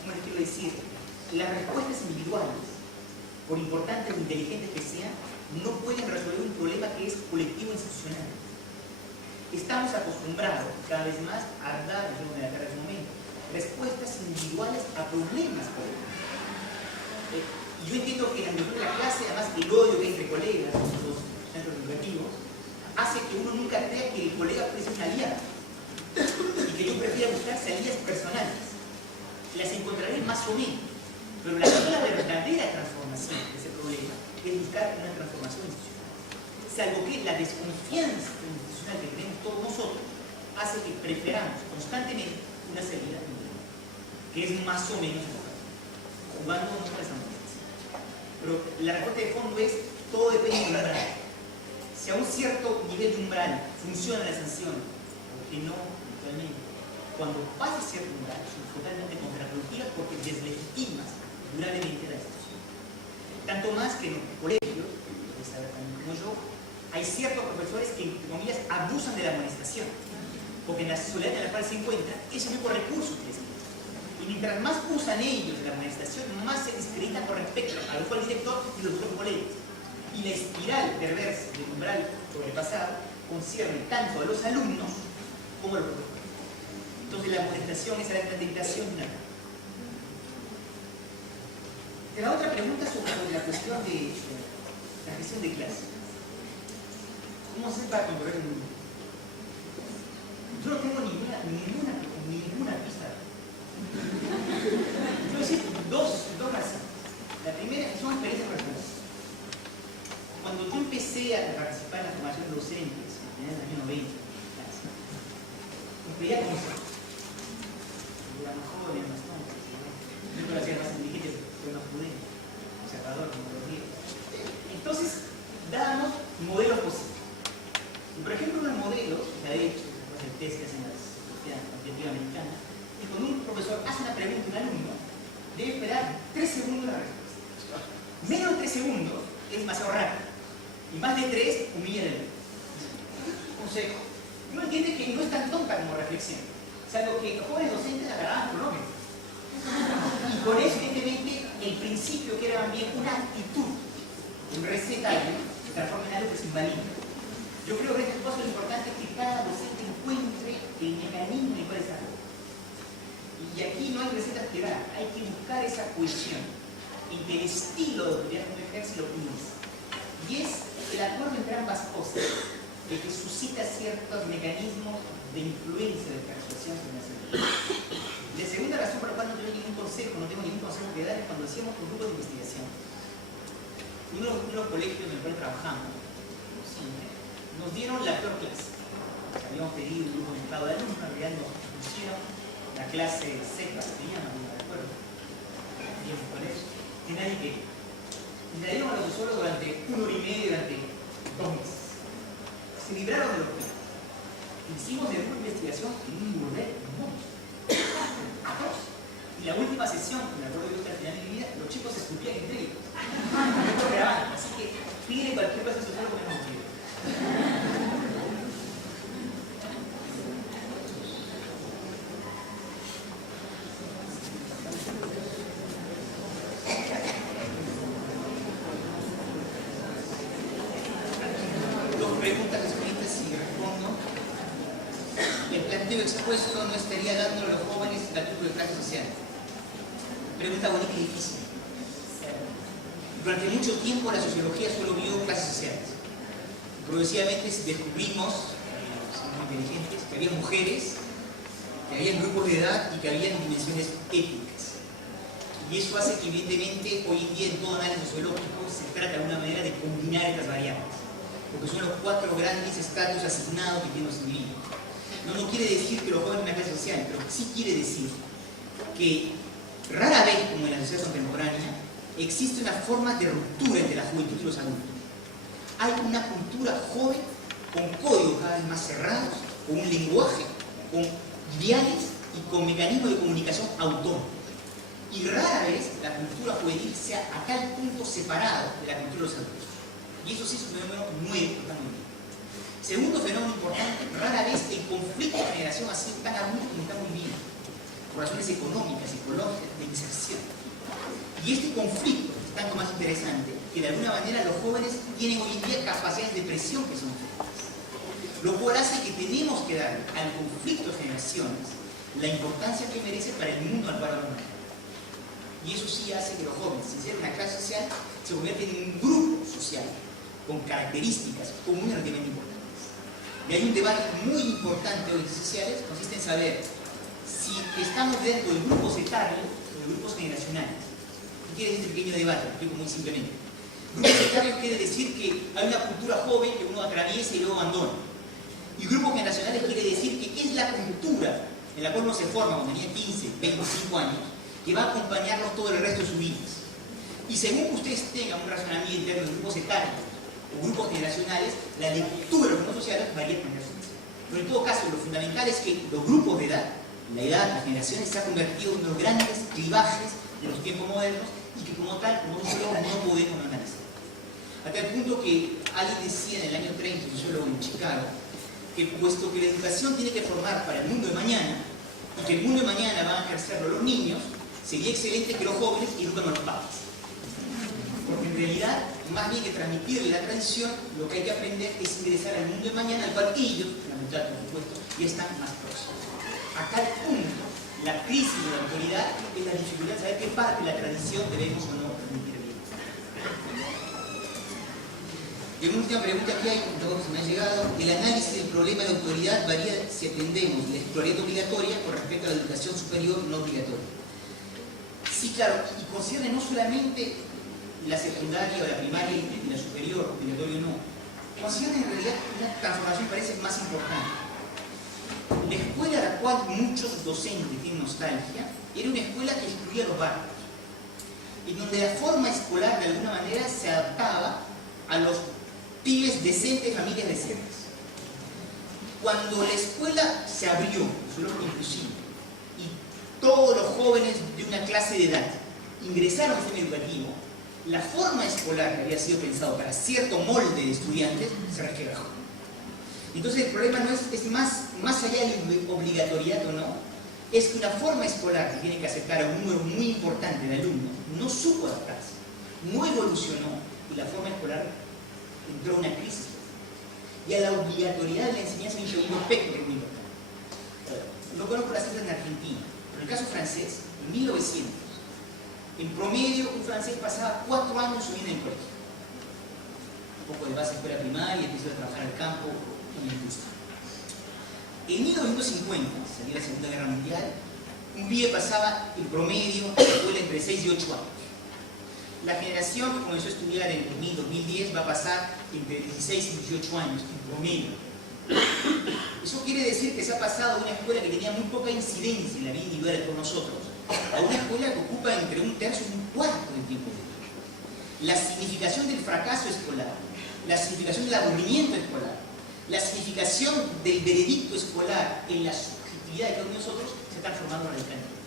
como les quiero decir, las respuestas individuales, por importantes o inteligentes que sean, no pueden resolver un problema que es colectivo institucional. Estamos acostumbrados cada vez más a dar, yo me la cara en un momento, respuestas individuales a problemas colectivos. Y yo entiendo que en la mejor de la clase, además el odio que hay entre colegas en los centros educativos, hace que uno nunca crea que el colega puede ser un aliado y que yo prefiera buscar salidas personales. Las encontraré más o menos, pero la verdadera transformación de ese problema es buscar una transformación institucional. Salvo que la desconfianza institucional que tenemos todos nosotros hace que preferamos constantemente una salida que es más o menos jugando nuestras amenazas. Pero la respuesta de fondo es: todo depende de la práctica. Si a un cierto nivel de umbral funciona la sanción, porque no actualmente, cuando pasa cierto umbral son totalmente contraproductivas porque deslegitimas durablemente la institución. Tanto más que en los colegios, ustedes saben también como yo, hay ciertos profesores que, entre comillas, abusan de la amonestación, porque en la sociedad en la cual se encuentran, ese único recurso que les queda. Y mientras más usan ellos de la amonestación, más se discreditan con respecto al cual director y los otros colegios. Y la espiral perversa del umbral sobrepasado concierne tanto a los alumnos como a los profesores. Entonces la amonestación es la tentación de una cara. La otra pregunta sobre la cuestión de la gestión de clase. ¿Cómo hacer para controlar el mundo? Yo no tengo ninguna pista. Yo decir dos razones. La primera son experiencias personales. Cuando yo empecé a participar en la formación de docentes, en el año 90, me pedía consejos. Yo era más joven, más tonto. Yo lo hacía más inteligente, pero más prudente, observador, como lo digo. Entonces, dábamos modelos posibles. Y por ejemplo, unos modelos, que de hecho, después del test que hacen las universidades americanas, y cuando un profesor hace una pregunta a un alumno, debe esperar 3 segundos la respuesta. Menos de 3 segundos es demasiado rápido. Y más de 3 humilla el alumno. Consejo. Uno entiende que no es tan tonta como reflexión, salvo que los jóvenes docentes agarraban cronómetros. Y por eso, evidentemente, el principio que era bien una actitud, un recetario, se transforma en algo que es invalida. Yo creo que en este caso lo importante es que cada docente encuentre el mecanismo en el cual está. Y aquí no hay recetas que dar, hay que buscar esa cohesión entre el estilo de autoridad que uno ejerce y lo que uno es. Y es el acuerdo entre ambas cosas, el que suscita ciertos mecanismos de influencia de persuasión sobre la sociedad. La segunda razón por la cual no tengo ningún consejo que dar es cuando hacíamos un grupo de investigación. En uno de los colegios en el cual trabajamos, nos dieron la peor clase. Habíamos pedido un grupo limitado de alumnos, en realidad nos pusieron la clase seca, se llama, no me recuerdo. Bien, con eso. Y nadie quería. Y la dieron a los sociólogos durante 1 hora y media, durante 2 meses. Se libraron de los temas. Hicimos el grupo de investigación en un burdel, y la última sesión, me acuerdo que hasta el final de mi vida, los chicos se escupían entre ellos. Así que pide cualquier cosa social que no motive. Dos preguntas escritas y respondo. El planteo expuesto no estaría dando a los jóvenes estatuto de clase social. Pregunta bonita y difícil. Durante mucho tiempo la sociología solo vio clases sociales. Progresivamente descubrimos, somos muy inteligentes, que había mujeres, que había grupos de edad y que había dimensiones étnicas. Y eso hace que evidentemente hoy en día en todo análisis sociológico se trata de una manera de combinar estas variables, porque son los 4 grandes estatus asignados que tienen los individuos. No quiere decir que los jóvenes son una clase social, pero sí quiere decir que rara vez, como en la sociedad contemporánea, existe una forma de ruptura entre la juventud y los adultos. Hay una cultura joven con códigos cada vez más cerrados, con un lenguaje, con ideales y con mecanismos de comunicación autónomos. Y rara vez la cultura juvenil sea a tal punto separado de la cultura de los adultos. Y eso sí es un fenómeno nuevo, totalmente. Segundo fenómeno importante, rara vez el conflicto de generación ha sido tan agudo como está muy bien, por razones económicas, psicológicas, de inserción. Y este conflicto es tanto más interesante que de alguna manera los jóvenes tienen hoy en día capacidades de presión que son fuertes. Lo cual hace que tenemos que dar al conflicto de generaciones la importancia que merece para el mundo al cual vamos. Y eso sí hace que los jóvenes, sin ser una clase social, se convierten en un grupo social con características comunes relativamente importantes. Y hay un debate muy importante hoy en sociales, consiste en saber si estamos dentro de grupos etarios o de grupos generacionales. ¿Qué quiere decir este pequeño debate? Lo explico muy simplemente. Grupos etarios quiere decir que hay una cultura joven que uno atraviesa y luego abandona. Y grupos generacionales quiere decir que es la cultura en la cual uno se forma cuando tenía 15, 25 años, que va a acompañarnos todo el resto de sus vidas. Y según que ustedes tengan un razonamiento interno de grupos etarios o grupos generacionales, la lectura de los grupos sociales varía con generaciones. Pero en todo caso, lo fundamental es que los grupos de edad, la edad, las generaciones, se han convertido en los grandes clivajes de los tiempos modernos y que como tal, como sociólogos, no podemos no analizar. Hasta el punto que alguien decía en el año 30, un sociólogo en Chicago, que puesto que la educación tiene que formar para el mundo de mañana y que el mundo de mañana van a ejercerlo los niños, sería excelente que los jóvenes eduquen a los padres. Porque en realidad, más bien que transmitirle la tradición, lo que hay que aprender es ingresar al mundo de mañana, al cual ellos, fundamental por supuesto, ya están más próximos. A tal punto, la crisis de la autoridad es la dificultad de saber qué parte de la tradición debemos o no transmitir bien. Y una última pregunta que hay, todos me ha llegado: el análisis del problema de autoridad varía si atendemos la escolaridad obligatoria con respecto a la educación superior no obligatoria. Sí, claro, y consideren no solamente la secundaria o la primaria y la superior, obligatorio no. Consideren en realidad una transformación que parece más importante. La escuela a la cual muchos docentes tienen nostalgia era una escuela que excluía los barrios, y donde la forma escolar de alguna manera se adaptaba a los pibes decentes, familias decentes. Cuando la escuela se abrió, solo inclusive, y todos los jóvenes de una clase de edad ingresaron al sistema educativo, la forma escolar que había sido pensado para cierto molde de estudiantes se resquebrajó. Entonces el problema no es más allá de la obligatoriedad o no, es que una forma escolar que tiene que aceptar a un número muy importante de alumnos no supo adaptarse, no evolucionó, y la forma escolar entró en una crisis. y a la obligatoriedad de la enseñanza de un segundo aspecto que es muy importante. No conozco las cifras en Argentina, pero en el caso francés, en 1900, en promedio un francés pasaba 4 años su vida en el colegio. Un poco de base escuela primaria, empezó a trabajar al campo, en la industria. En 1950, salió la Segunda Guerra Mundial, un pibe pasaba en promedio en la escuela entre 6 y 8 años. La generación que comenzó a estudiar en 2000-2010 va a pasar entre 16 y 18 años en promedio. Eso quiere decir que se ha pasado de una escuela que tenía muy poca incidencia en la vida individual de todos nosotros a una escuela que ocupa entre 1/3 y 1/4 del tiempo de vida. La significación del fracaso escolar, la significación del aburrimiento escolar, la significación del veredicto escolar en la subjetividad de cada uno de nosotros se ha transformado radicalmente.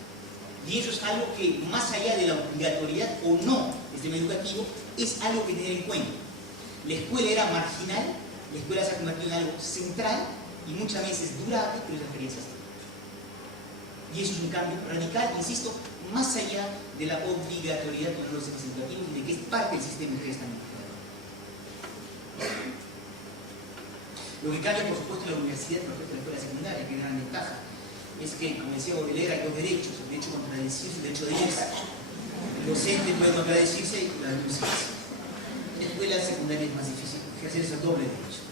Y eso es algo que, más allá de la obligatoriedad o no del sistema educativo, es algo que tener en cuenta. La escuela era marginal, la escuela se ha convertido en algo central y muchas veces durable, pero es experiencia. Y eso es un cambio radical, insisto, más allá de la obligatoriedad de los sistemas educativos y de que es parte del sistema que ustedes están integrando. Lo que cambia, por supuesto, en la universidad respecto a la escuela secundaria, que es gran ventaja, es que, como decía Baudelaire, hay dos derechos: el derecho a contradecirse y el derecho de irse. El docente puede contradecirse y la denunciarse. En la escuela secundaria es más difícil ejercer ese doble derecho.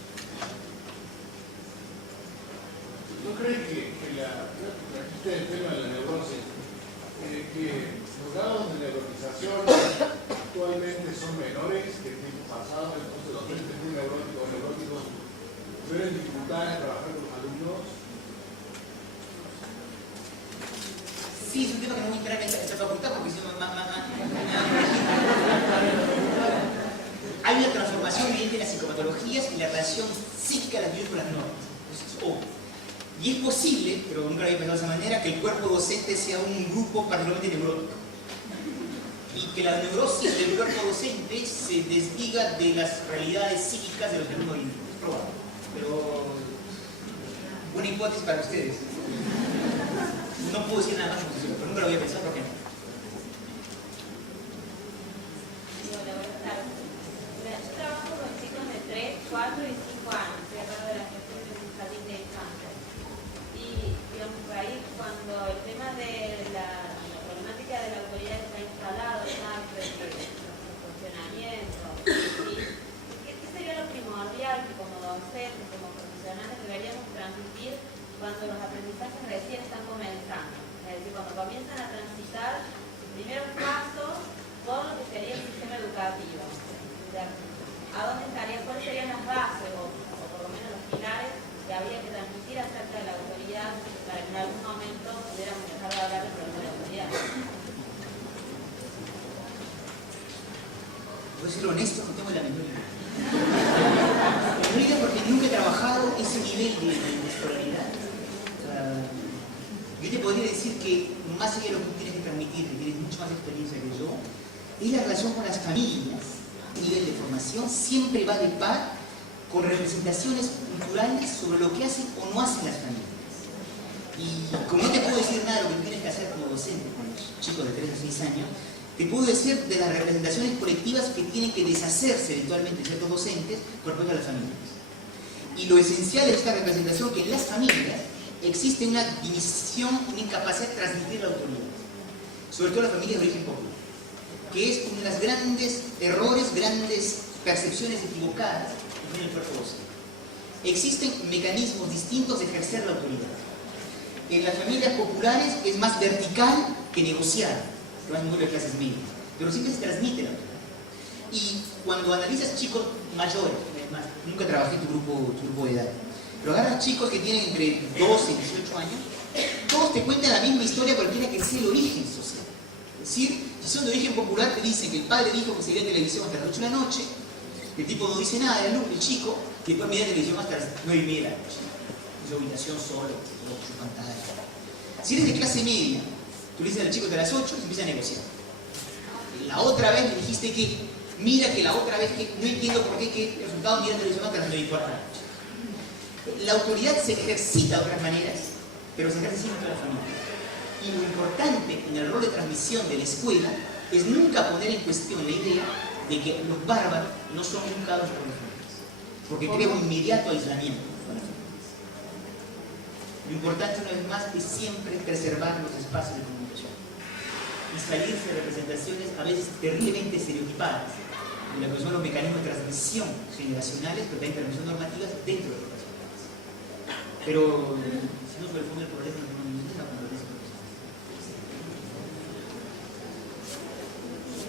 ¿No creen que trajiste el tema de la neurosis, que los grados de neuronización actualmente son menores que en tiempos pasados, entonces los docentes muy neuróticos tienen dificultades en trabajar con los alumnos? Sí, es un tema que no voy a entrar en esta facultad porque si no hay una transformación evidente de las psicopatologías y la relación psíquica de las niños con las normas. Eso es obvio. Y es posible, pero nunca lo había pensado de esa manera, que el cuerpo docente sea un grupo particularmente neurótico. Y que la neurosis del cuerpo docente se desdiga de las realidades psíquicas de los alumnos hoy en día. Es probable. Pero una hipótesis para ustedes. No puedo decir nada más, pero nunca lo había pensado, ¿por qué no? Yo trabajo con chicos de 3, 4 y 5 años, estoy a cargo de la gestión de un jardín de infancia. Y digamos, por ahí cuando el tema de la problemática de la autoridad está instalado ya entre los funcionamientos, ¿qué sería lo primordial que como docentes, como profesionales deberíamos transmitir cuando los aprendizajes recién están comenzando? Es decir, cuando comienzan a transitar sus primeros pasos por lo que sería el sistema educativo. O sea, ¿a dónde estarían? ¿Cuáles serían las bases o por lo menos los pilares que habría que transmitir acerca de la autoridad para que en algún momento pudiéramos dejar de hablar del problema de la autoridad? Voy a ser honesto, no tengo la menor idea. La menor idea porque nunca he trabajado ese nivel de escolaridad. Yo te podría decir que, más allá de lo que tú tienes que transmitir, que tienes mucha más experiencia que yo, es la relación con las familias, el nivel de formación, siempre va de par con representaciones culturales sobre lo que hacen o no hacen las familias. Y como no te puedo decir nada de lo que tú tienes que hacer como docente con los chicos de 3 a 6 años, te puedo decir de las representaciones colectivas que tienen que deshacerse eventualmente ciertos docentes con respecto a las familias. Y lo esencial de esta representación que en las familias existe una división, una incapacidad de transmitir la autoridad, sobre todo las familias de origen popular, que es uno de los grandes errores, grandes percepciones equivocadas que tiene el cuerpo docente. Existen mecanismos distintos de ejercer la autoridad. En las familias populares es más vertical que negociada, que van muy de clases medias, pero siempre se transmite la autoridad. Y cuando analizas chicos mayores, además, nunca trabajé en tu grupo de edad, pero agarras chicos que tienen entre 12 y 18 años, todos te cuentan la misma historia cualquiera que sea el origen social. Es decir, si son de origen popular, te dicen que el padre dijo que se veía televisión hasta las 8 de la noche, el tipo no dice nada, el chico, y después mira televisión hasta las 9:30 de la noche. En su habitación solo, con su pantalla. Si eres de clase media, tú le dices al chico que a las 8 se empieza a negociar. La otra vez me dijiste que, mira que la otra vez que no entiendo por qué que el resultado mira televisión hasta las 9:15 de la noche. La autoridad se ejercita de otras maneras, pero se ejerce siempre en la familia. Y lo importante en el rol de transmisión de la escuela es nunca poner en cuestión la idea de que los bárbaros no son educados por las familias. porque crea un inmediato aislamiento con las familias. Lo importante, una vez más, es siempre preservar los espacios de comunicación y salirse de representaciones a veces terriblemente estereotipadas, en lo que son los mecanismos de transmisión generacionales, pero también transmisión normativas dentro de los relaciones. Pero, si no, sobre el fondo del problema no tenemos ningún tema con los derechos.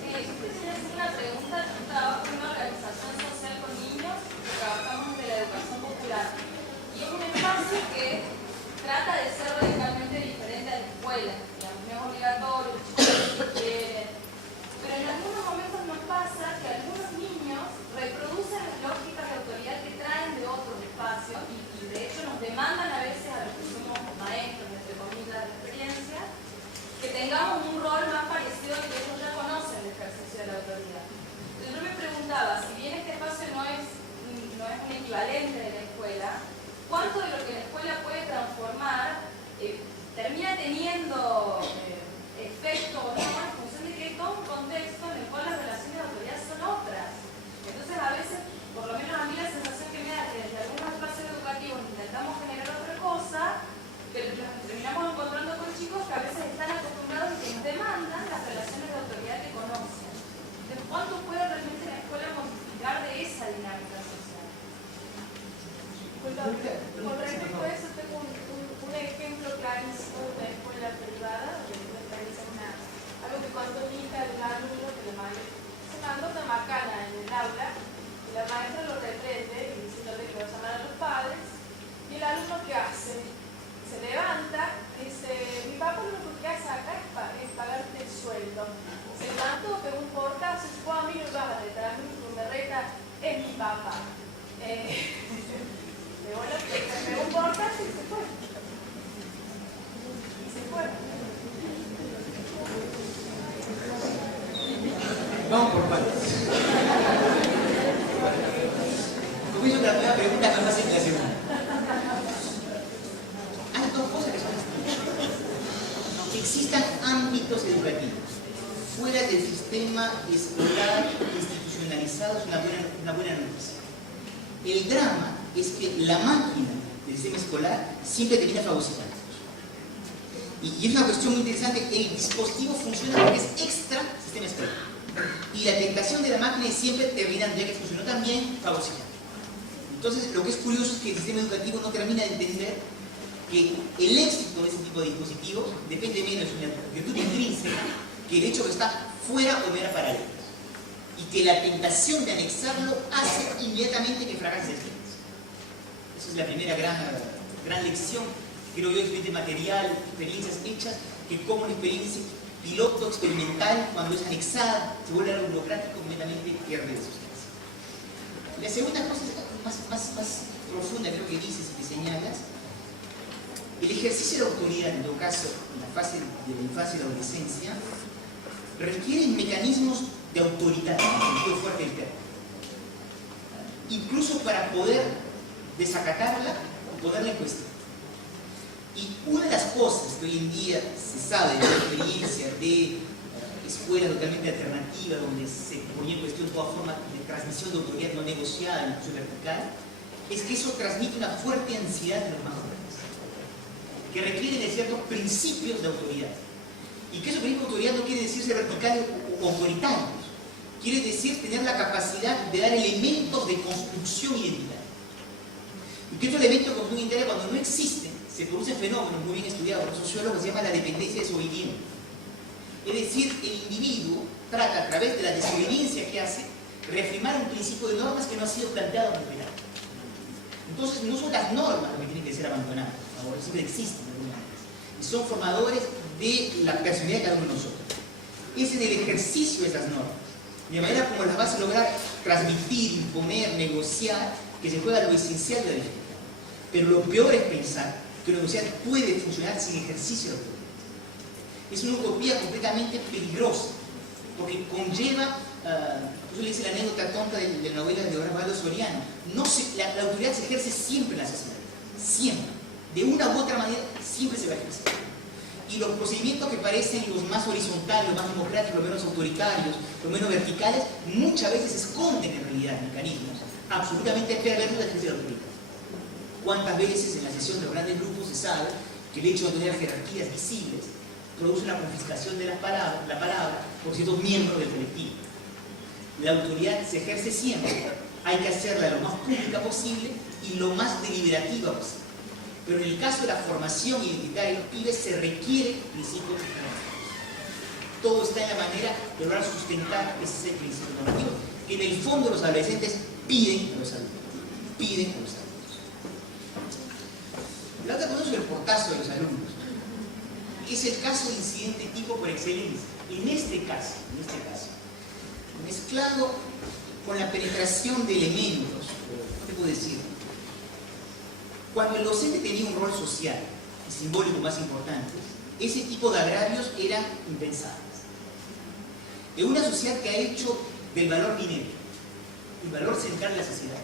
Quisiera hacer una pregunta. Yo trabajo en una organización social con niños que trabajamos de la educación popular. Y es un espacio que trata de ser radicalmente diferente a la escuela. Digamos, no es obligatorio, los chicos no quieren. Pero en algunos momentos nos pasa que algunos niños reproducen las lógicas de autoridad que traen de otros espacios y de hecho nos demandan a veces a los que somos maestros, entre comillas, de la experiencia, que tengamos un rol más parecido al que ellos ya conocen el ejercicio de la autoridad. Entonces yo me preguntaba, si bien este espacio no es un equivalente de la escuela, ¿cuánto de lo que la escuela puede transformar termina teniendo efecto o no en función de que hay todo un contexto en el cual las relaciones de autoridad son otras? Entonces a veces, por lo menos a mí la sensación que me da es que desde algunos espacios educativos intentamos generar otra cosa, pero nos terminamos encontrando con chicos que a veces están acostumbrados y que nos demandan las relaciones de autoridad que conocen. Entonces, ¿cuánto puede realmente la escuela modificar de esa dinámica social? Con respecto a eso, tengo un ejemplo clarísimo de una escuela privada, algo que cuando mi hija era un alumno que se mandó una macana en el aula, y la maestra lo reprende y diciéndole que va a llamar a los padres, y el alumno ¿qué hace? Se levanta y dice, mi papá lo único que hace acá es pagarte el sueldo. Se levantó, pegó un portazo y dice, a mí no me vas a retar, mi berreta es mi papá. Pegó un portazo y se fue. Y se fue. Vamos por partes. Comienzo con la primera pregunta que más fácil que la segunda. Hay dos cosas que son distintas. Que existan ámbitos educativos fuera del sistema escolar institucionalizado es una buena noticia. El drama es que la máquina del sistema escolar siempre termina fagocitando. Y es una cuestión muy interesante, el dispositivo funciona porque es extra sistema escolar. Y la tentación de la máquina es siempre terminando, ya que funcionó también, fagocitando. Entonces, lo que es curioso es que el sistema educativo no termina de entender que el éxito de ese tipo de dispositivos depende menos de una virtud intrínseca que el hecho que está fuera o de manera paralela. Y que la tentación de anexarlo hace inmediatamente que fracase el sistema. Esa es la primera gran lección, creo yo, experiencia material, experiencias hechas, que como una experiencia piloto experimental, cuando es anexada, se vuelve algo burocrático, inmediatamente pierde de sustancia. La segunda cosa es más profunda, creo que dices y que señalas. El ejercicio de autoridad, en todo caso, en la fase de la infancia y la adolescencia, requiere mecanismos de autoridad, en el sentido fuerte del término. Incluso para poder desacatarla o ponerla en cuestión. Y una de las cosas que hoy en día se sabe de la experiencia de escuelas totalmente alternativas, donde se ponía en cuestión toda forma de transmisión de autoridad no negociada, incluso vertical, es que eso transmite una fuerte ansiedad de los más jóvenes, que requieren de ciertos principios de autoridad. Y que esos principios de autoridad no quiere decir ser verticales o autoritarios, quiere decir tener la capacidad de dar elementos de construcción identitaria. Y que estos elementos de construcción identitaria, cuando no existen, se producen fenómenos muy bien estudiados por los sociólogos que se llama la dependencia de desobediente. Es decir, el individuo trata a través de la desobediencia que hace reafirmar un principio de normas que no ha sido planteado por el penal. Entonces no son las normas las que tienen que ser abandonadas, ahora siempre existen algunas, y son formadores de la personalidad de cada uno de nosotros. Es en el ejercicio de esas normas, de manera como las vas a lograr transmitir, imponer, negociar, que se juega lo esencial de la dificultad. Pero lo peor es pensar que una universidad puede funcionar sin ejercicio de autoridad. Es una utopía completamente peligrosa, porque conlleva, yo le hice la anécdota tonta de la novela de Osvaldo Soriano, la autoridad se ejerce siempre en la sociedad, siempre, de una u otra manera, siempre se va a ejercer. Y los procedimientos que parecen los más horizontales, los más democráticos, los menos autoritarios, los menos verticales, muchas veces esconden en realidad mecanismos absolutamente perverso la ejercicio de la autoridad. ¿Cuántas veces en la sesión de los grandes grupos se sabe que el hecho de tener jerarquías visibles produce una confiscación de la palabra por ciertos miembros del colectivo? La autoridad se ejerce siempre, hay que hacerla lo más pública posible y lo más deliberativa posible. Pero en el caso de la formación identitaria de los pibes se requiere principios normativo. Todo está en la manera de lograr sustentar ese principio normativo que en el fondo los adolescentes piden a los adultos. La otra cosa es el portazo de los alumnos. Es el caso de incidente tipo por excelencia. En este caso, mezclado con la penetración de elementos, ¿qué puedo decir? Cuando el docente tenía un rol social y simbólico más importante, ese tipo de agravios eran impensables. En una sociedad que ha hecho del valor dinero el valor central de la sociedad,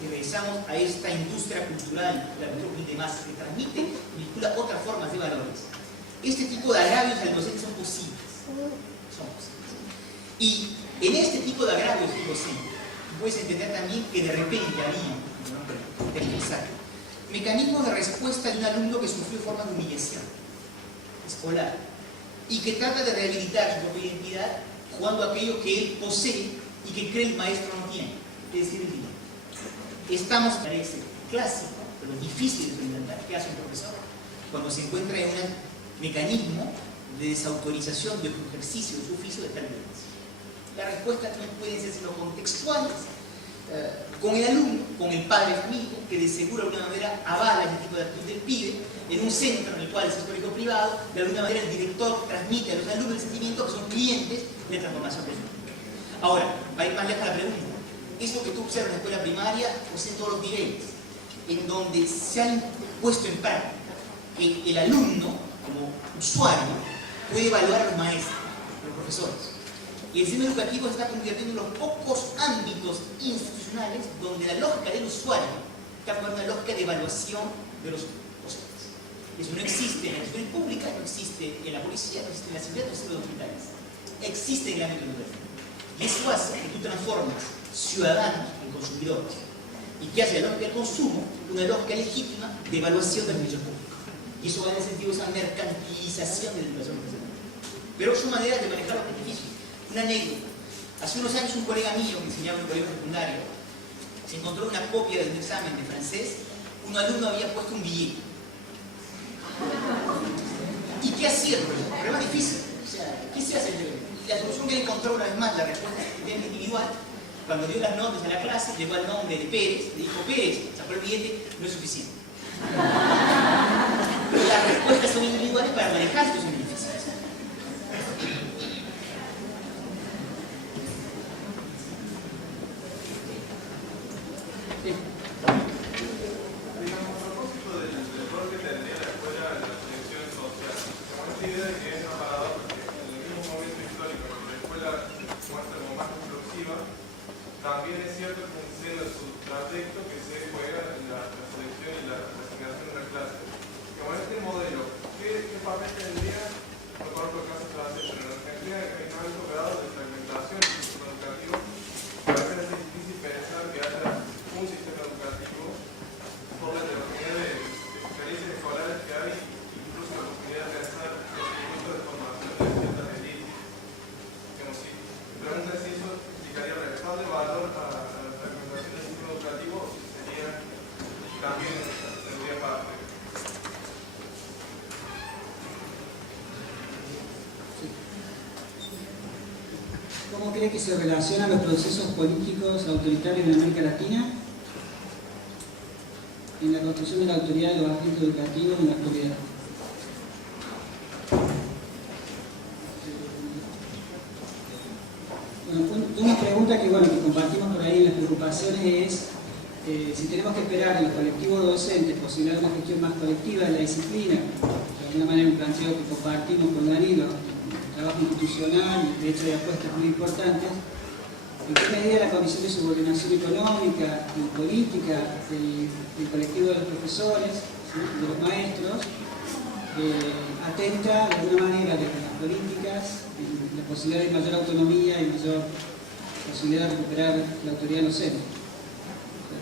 y regresamos a esta industria cultural, la cultura de masas, que transmite y vincula otras formas de valores, este tipo de agravios al docente son posibles. Y en este tipo de agravios del docente, puedes entender también que de repente había mecanismos de respuesta de un alumno que sufrió formas de humillación escolar y que trata de rehabilitar su propia identidad jugando aquello que él posee y que cree el maestro no tiene, es decir, el dinero. Estamos, parece clásico, pero difícil de experimentar. ¿Qué hace un profesor cuando se encuentra en un mecanismo de desautorización de su ejercicio, de su oficio de tal violencia? Las respuestas no pueden ser sino contextuales, con el alumno, con el padre de familia, que de seguro de alguna manera avala este tipo de actitud del pibe, en un centro en el cual es histórico privado, de alguna manera el director transmite a los alumnos el sentimiento que son clientes de transformación de su vida. Ahora, va a ir más lejos la pregunta. Esto que tú observas en la escuela primaria, pues en todos los niveles, en donde se han puesto en práctica que el alumno, como usuario, puede evaluar a los maestros, a los profesores. Y el sistema educativo se está convirtiendo en los pocos ámbitos institucionales donde la lógica del usuario está formando una lógica de evaluación de los docentes. Eso no existe en la escuela pública, no existe en la policía, no existe en la seguridad, no existe en los hospitales. Existe en el ámbito educativo. Y eso hace que tú transformas ciudadanos en consumidores. ¿Y qué hace la lógica del consumo? Una lógica legítima de evaluación del servicio público. Y eso va en el sentido de esa mercantilización de la educación profesional. Pero son maneras de manejarlo que es difícil. Una anécdota. Hace unos años un colega mío que enseñaba en un colegio secundario se encontró una copia de un examen de francés. Un alumno había puesto un billete. ¿Y qué hacía el profesor? Problema difícil. O sea, ¿qué se hace? Y la solución que él encontró una vez más, la respuesta individual, cuando dio las notas a la clase, llegó al nombre de Pérez, le dijo: Pérez, sacó el billete, no es suficiente. Pero las respuestas son individuales para manejar estos beneficios. También es cierto que en su trayecto que se juega en la selección y la asignación de una clase. Como este modelo, ¿qué papel tendría? No conozco casos franceses, pero en Argentina hay un alto grado de fragmentación del sistema educativo. A veces es difícil pensar que haya un sistema educativo por la heterogeneidad de experiencias escolares que hay, incluso la posibilidad de pensar el instituto de formación de ciertas élites. Mi pregunta es si eso implicaría restarle valor a la fragmentación del sistema educativo o si sería también tendría parte. ¿Cómo cree que se relacionan los procesos políticos autoritarios en América Latina en la construcción de la autoridad de los agentes educativos en la actualidad? Bueno, una pregunta que compartimos por ahí en las preocupaciones es si tenemos que esperar en los colectivos docentes posibilitar una gestión más colectiva de la disciplina. De alguna manera un planteo que compartimos con Danilo, el trabajo institucional y de hecho de apuestas muy importantes. ¿En qué medida la condición de subordinación económica y política del colectivo de los profesores, ¿sí?, de los maestros, atenta de alguna manera desde las políticas, la posibilidad de mayor autonomía y mayor posibilidad de recuperar la autoridad docente?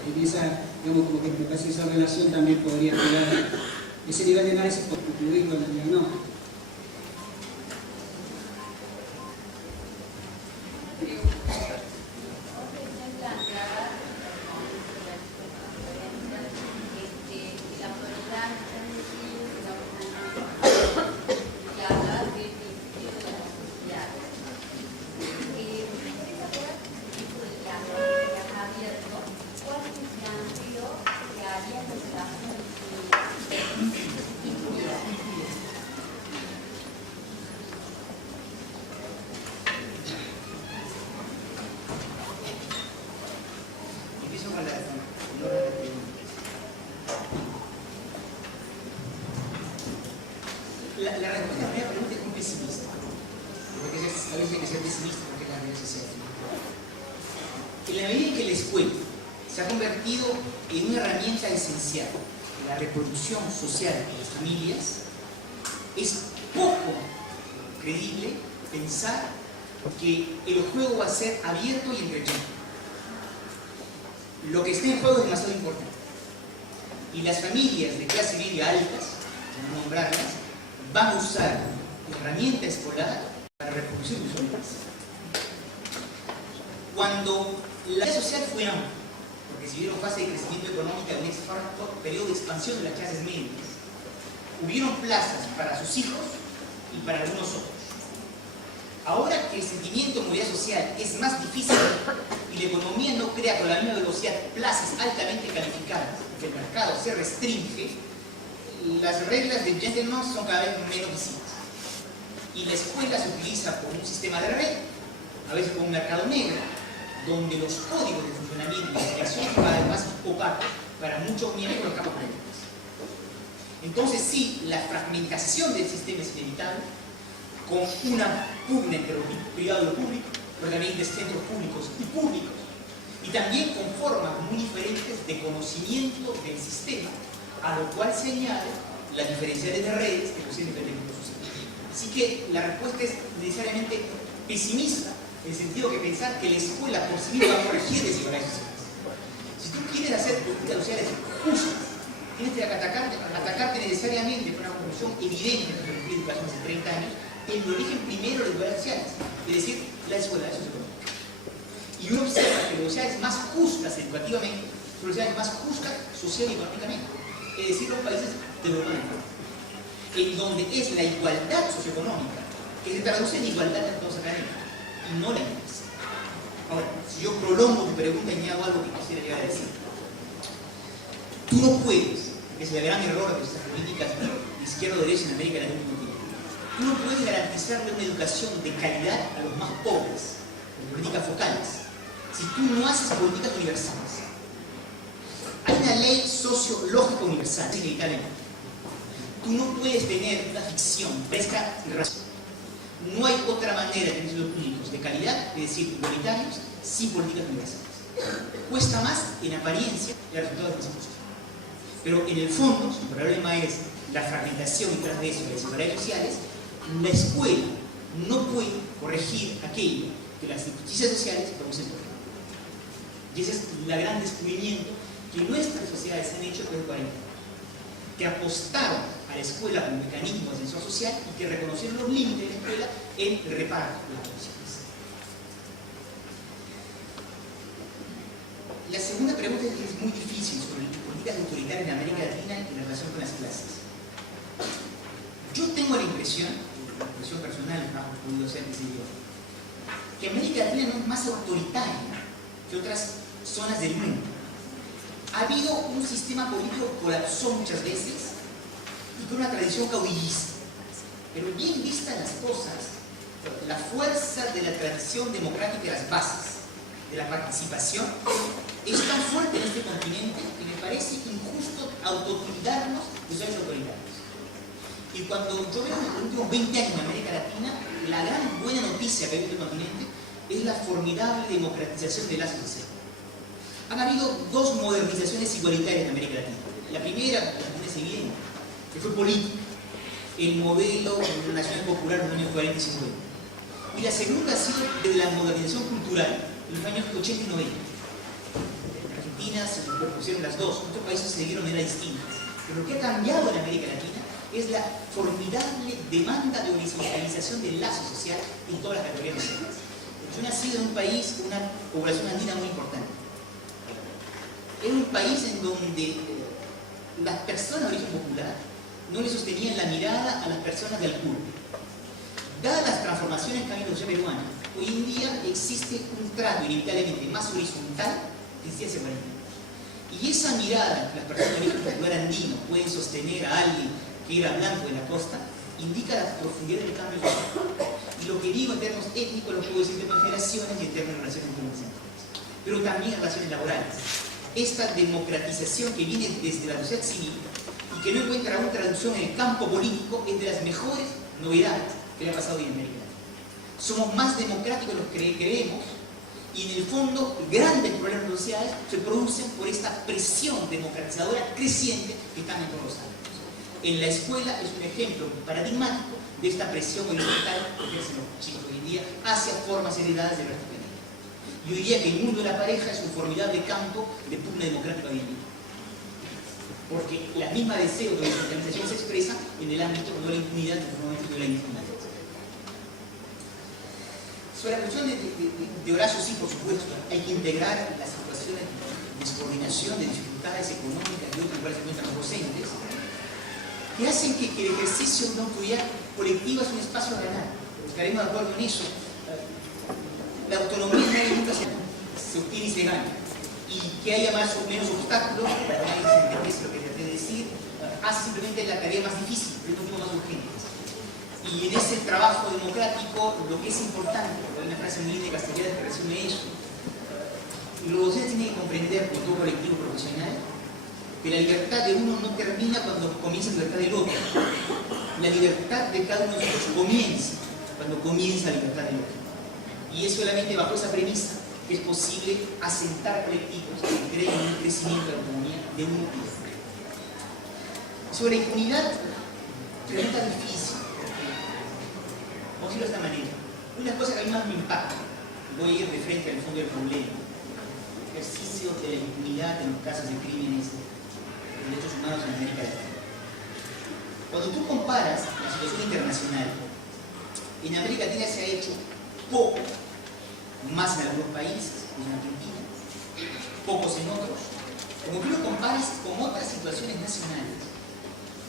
En esa, digamos, como que me parece que esa relación también podría quedar, ese nivel de análisis por concluir con el diagnóstico. La respuesta a la primera pregunta es muy pesimista, porque a veces hay que ser pesimista porque es la realidad social. En la medida en que la escuela se ha convertido en una herramienta esencial de la reproducción social de las familias, es poco creíble pensar que el juego va a ser abierto y entretenimiento. Lo que está en juego es demasiado importante. Y las familias de clase media altas, para no nombrarlas, van a usar la herramienta escolar para reproducir sus vidas. Cuando la vida social fue amplia, porque si vieron fase de crecimiento económico en un periodo de expansión de las clases medias, hubieron plazas para sus hijos y para algunos otros. Ahora que el sentimiento de movilidad social es más difícil y la economía no crea con la misma velocidad plazas altamente calificadas, que el mercado se restringe, las reglas del gentleman son cada vez menos visibles. Y la escuela se utiliza como un sistema de red, a veces como un mercado negro, donde los códigos de funcionamiento y de creación son cada vez más opacos para muchos miembros de los campos políticos. Entonces sí, la fragmentación del sistema es inevitable, con una pugna entre lo privado y lo público, pero también de centros públicos y públicos, y también con formas muy diferentes de conocimiento del sistema, a lo cual se añade las diferenciales de redes que poseen diferentes sociales. Así que la respuesta es necesariamente pesimista, en el sentido que pensar que la escuela por sí misma va a corregir desigualdades sociales. Si tú quieres hacer políticas sociales justas, tienes que atacarte necesariamente con una conclusión evidente de la educación hace 30 años, en el origen primero de las desigualdades sociales, es decir, la desigualdad socioeconómica. Y uno observa que las sociedades más justas educativamente son las sociedades más justas social y económicamente, es decir, los países de Europa del Norte, en donde es la igualdad socioeconómica que se traduce en igualdad de todos académicos y no la inversa. Ahora, si yo prolongo tu pregunta y añado algo que quisiera llegar a decir, tú no puedes, que es el gran error de estas políticas de izquierda o derecha en América Latina, tú no puedes garantizarle una educación de calidad a los más pobres, con políticas focales, si tú no haces políticas universales. Hay una ley sociológica universal, inevitablemente. Tú no puedes tener una ficción fresca y racional. No hay otra manera de tener servicios públicos de calidad, es decir, igualitarios, sin políticas universales. Cuesta más en apariencia y el resultado es más justo. Pero en el fondo, si el problema es la fragmentación y tras de eso las desigualdades sociales, la escuela no puede corregir aquello que las injusticias sociales producen por ejemplo. Y ese es el gran descubrimiento que nuestras sociedades han hecho después de 40 años, que apostaron a la escuela como mecanismo de ascensor social y que reconocieron los límites de la escuela en el reparto de las funciones. La segunda pregunta es muy difícil sobre políticas autoritarias en América Latina en relación con las clases. Yo tengo la impresión personal, no he podido ser decidido, que América Latina no es más autoritaria que otras zonas del mundo. Ha habido un sistema político que colapsó muchas veces y con una tradición caudillista. Pero bien vistas las cosas, la fuerza de la tradición democrática de las bases, de la participación, es tan fuerte en este continente que me parece injusto autotildarnos de sociedades autoritarias. Y cuando yo veo en los últimos 20 años en América Latina, la gran buena noticia que hay en este continente es la formidable democratización de la sociedad. Han habido dos modernizaciones igualitarias en América Latina. La primera, la conoce bien, que fue política, el modelo nacional popular en los años 40 y 50. Y la segunda ha sido de la modernización cultural en los años 80 y 90. En Argentina Argentina se propusieron las dos, otros países se dieron de manera distinta. Pero lo que ha cambiado en América Latina es la formidable demanda de horizontalización del lazo social en todas las categorías sociales. Yo nací en un país con una población andina muy importante. Era un país en donde las personas de origen popular no le sostenían la mirada a las personas del CUR. Dadas las transformaciones que ha habido en la sociedad peruana, hoy en día existe un trato inevitablemente más horizontal que existía hace 40 años. Y esa mirada que las personas de origen popular andino pueden sostener a alguien que era blanco de la costa, indica la profundidad del cambio social. Y lo que digo en términos étnicos lo puedo decir en términos de generaciones y en términos de relaciones internacionales. Pero también en relaciones laborales. Esta democratización que viene desde la sociedad civil y que no encuentra aún traducción en el campo político es de las mejores novedades que le ha pasado hoy en América Latina. Somos más democráticos de lo que creemos y en el fondo grandes problemas sociales se producen por esta presión democratizadora creciente que están en todos los ámbitos. En la escuela es un ejemplo paradigmático de esta presión horizontal que ejercen los chicos hoy en día hacia formas heredadas del resto del planeta. Y hoy día que el mundo de la pareja es un formidable campo de pugna democrática hoy en día. Porque la misma deseo de horizontalización se expresa en el ámbito de la impunidad, de la impunidad. Sobre la cuestión de Horacio, sí, por supuesto, hay que integrar las situaciones de descoordinación, de dificultades económicas y otras en las cuales se encuentran los docentes, que hacen que el ejercicio de una autoridad colectiva es un espacio a ganar. Estaremos de acuerdo en eso. La autonomía nadie nunca se obtiene y se gana. Y que haya más o menos obstáculos, para que nadie se entienda lo que traté de decir, hace simplemente la tarea más difícil, pero no más urgente. Y en ese trabajo democrático, lo que es importante, porque hay una frase muy linda castellana que resume eso, los docentes tienen que comprender, como todo colectivo profesional, que la libertad de uno no termina cuando comienza la libertad del otro. La libertad de cada uno de nosotros comienza cuando comienza la libertad del otro. Y es solamente bajo esa premisa que es posible asentar colectivos que creen en un crecimiento de la autonomía de uno y de otro. Sobre la impunidad, pregunta difícil. Vamos a decirlo de esta manera. Una cosa que a mí más me impacta, voy a ir de frente al fondo del problema, el ejercicio de la impunidad en los casos de crímenes de derechos humanos en América Latina. Cuando tú comparas la situación internacional, en América Latina se ha hecho poco, más en algunos países, como en Argentina, pocos en otros. Como tú lo comparas con otras situaciones nacionales,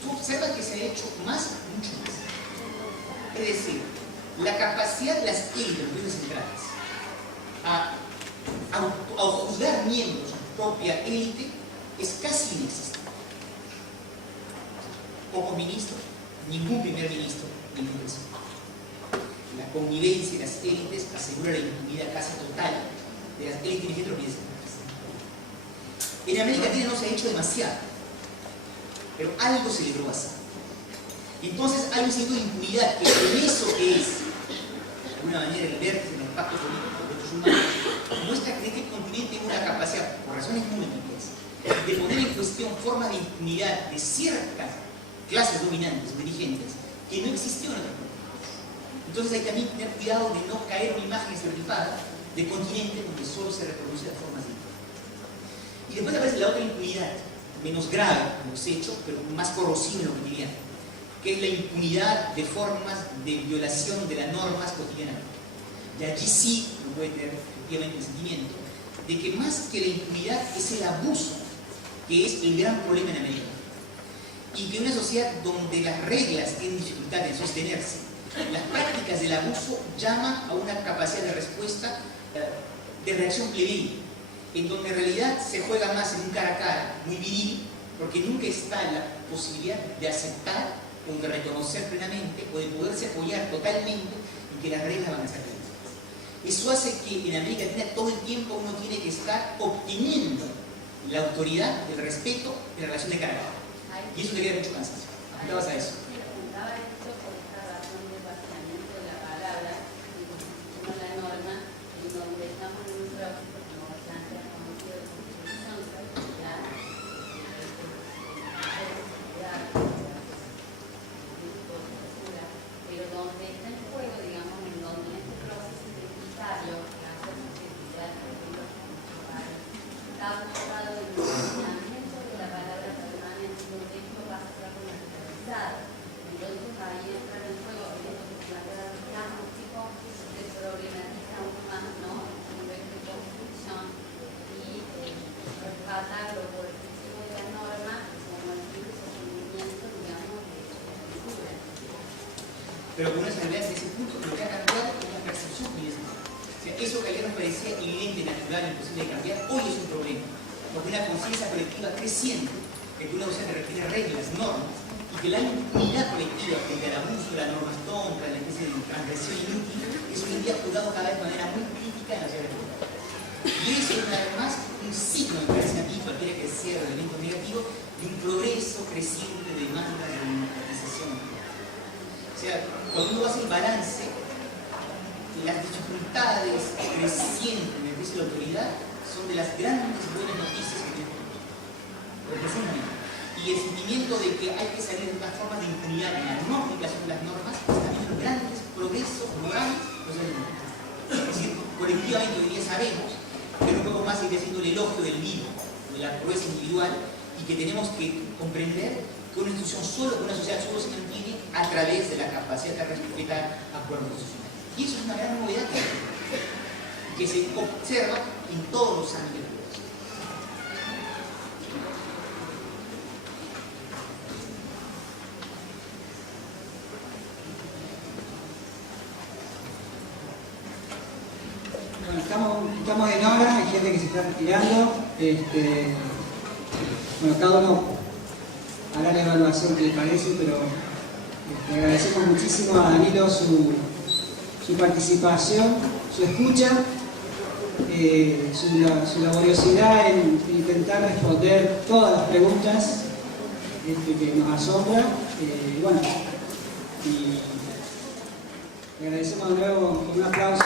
tú observas que se ha hecho más, mucho más. Es decir, la capacidad de las élites, los países centrales, a juzgar miembros de su propia élite es casi inexistente. Pocos ministros, ningún primer ministro, ningún presidente. La convivencia de las élites asegura la impunidad casi total de las élites y los países centrales. En América Latina no se ha hecho demasiado, pero algo se logró hacer. Entonces hay un sentido de impunidad que en eso que es, de alguna manera, el vértice en los pactos políticos de derechos humanos, muestra que este continente tiene una capacidad, por razones múltiples, de poner en cuestión formas de impunidad de ciertas clases dominantes, dirigentes, que no existió en otros continentes. Entonces hay también que tener cuidado de no caer en una imagen estereotipada de continentes donde solo se reproduce las formas de impunidad. Y después aparece la otra impunidad, menos grave en los hechos, pero más corrosiva en lo cotidiano, que es la impunidad de formas de violación de las normas cotidianas. Y allí sí uno puede tener efectivamente el sentimiento de que más que la impunidad es el abuso, que es el gran problema en América. Y que una sociedad donde las reglas tienen dificultad en sostenerse, las prácticas del abuso llaman a una capacidad de respuesta, de reacción plebeya, en donde en realidad se juega más en un cara a cara, muy viril, porque nunca está la posibilidad de aceptar o de reconocer plenamente o de poderse apoyar totalmente en que las reglas van a ser reglas. Eso hace que en América Latina todo el tiempo uno tiene que estar obteniendo la autoridad, el respeto en la relación de cara a cara. Y eso te queda mucho cansancio. ¿Apuntabas a eso? Sí, apuntaba esto por esta razón de vaciamiento de la palabra y como la norma, en donde estamos en un trabajo como bastante conocido de constitución, pero donde está en juego, digamos, en donde en este proceso identitario, que hace la identidad, por ejemplo, está buscado pero con una salvedad de ese punto lo que ha cambiado es la percepción que es. O sea, eso que ayer nos parecía evidente, natural, imposible de cambiar, hoy es un problema. Porque una conciencia colectiva creciente, que una docente requiere reglas, normas, y que la impunidad colectiva frente al abuso de las normas tontas, la especie de transgresión inútil, es hoy en día juzgado cada vez de manera muy crítica en la sociedad pública. Y eso es una vez más un signo, me parece a mí, cualquiera que sea el elemento negativo, de un progreso creciente de demanda de democratización. O sea, cuando uno hace el balance, las dificultades crecientes en el ejercicio de la autoridad son de las grandes buenas noticias que tenemos. Y el sentimiento de que hay que salir de estas formas de impunidad en la no aplicación de las normas es también los grandes progresos morales de los democráticos. Es decir, colectivamente hoy día sabemos que no podemos más seguir haciendo el elogio del vivo, de la proeza individual, y que tenemos que comprender que una institución una sociedad solo se mantiene a través de la capacidad de respetar acuerdos sociales. Y eso es una gran novedad que se observa en todos los ámbitos. Estamos en hora, hay gente que se está retirando. Bueno, cada uno hará la evaluación que le parece, pero agradecemos muchísimo a Danilo su participación, su escucha, su laboriosidad en intentar responder todas las preguntas que nos asombran. Bueno, y le agradecemos de nuevo con un aplauso.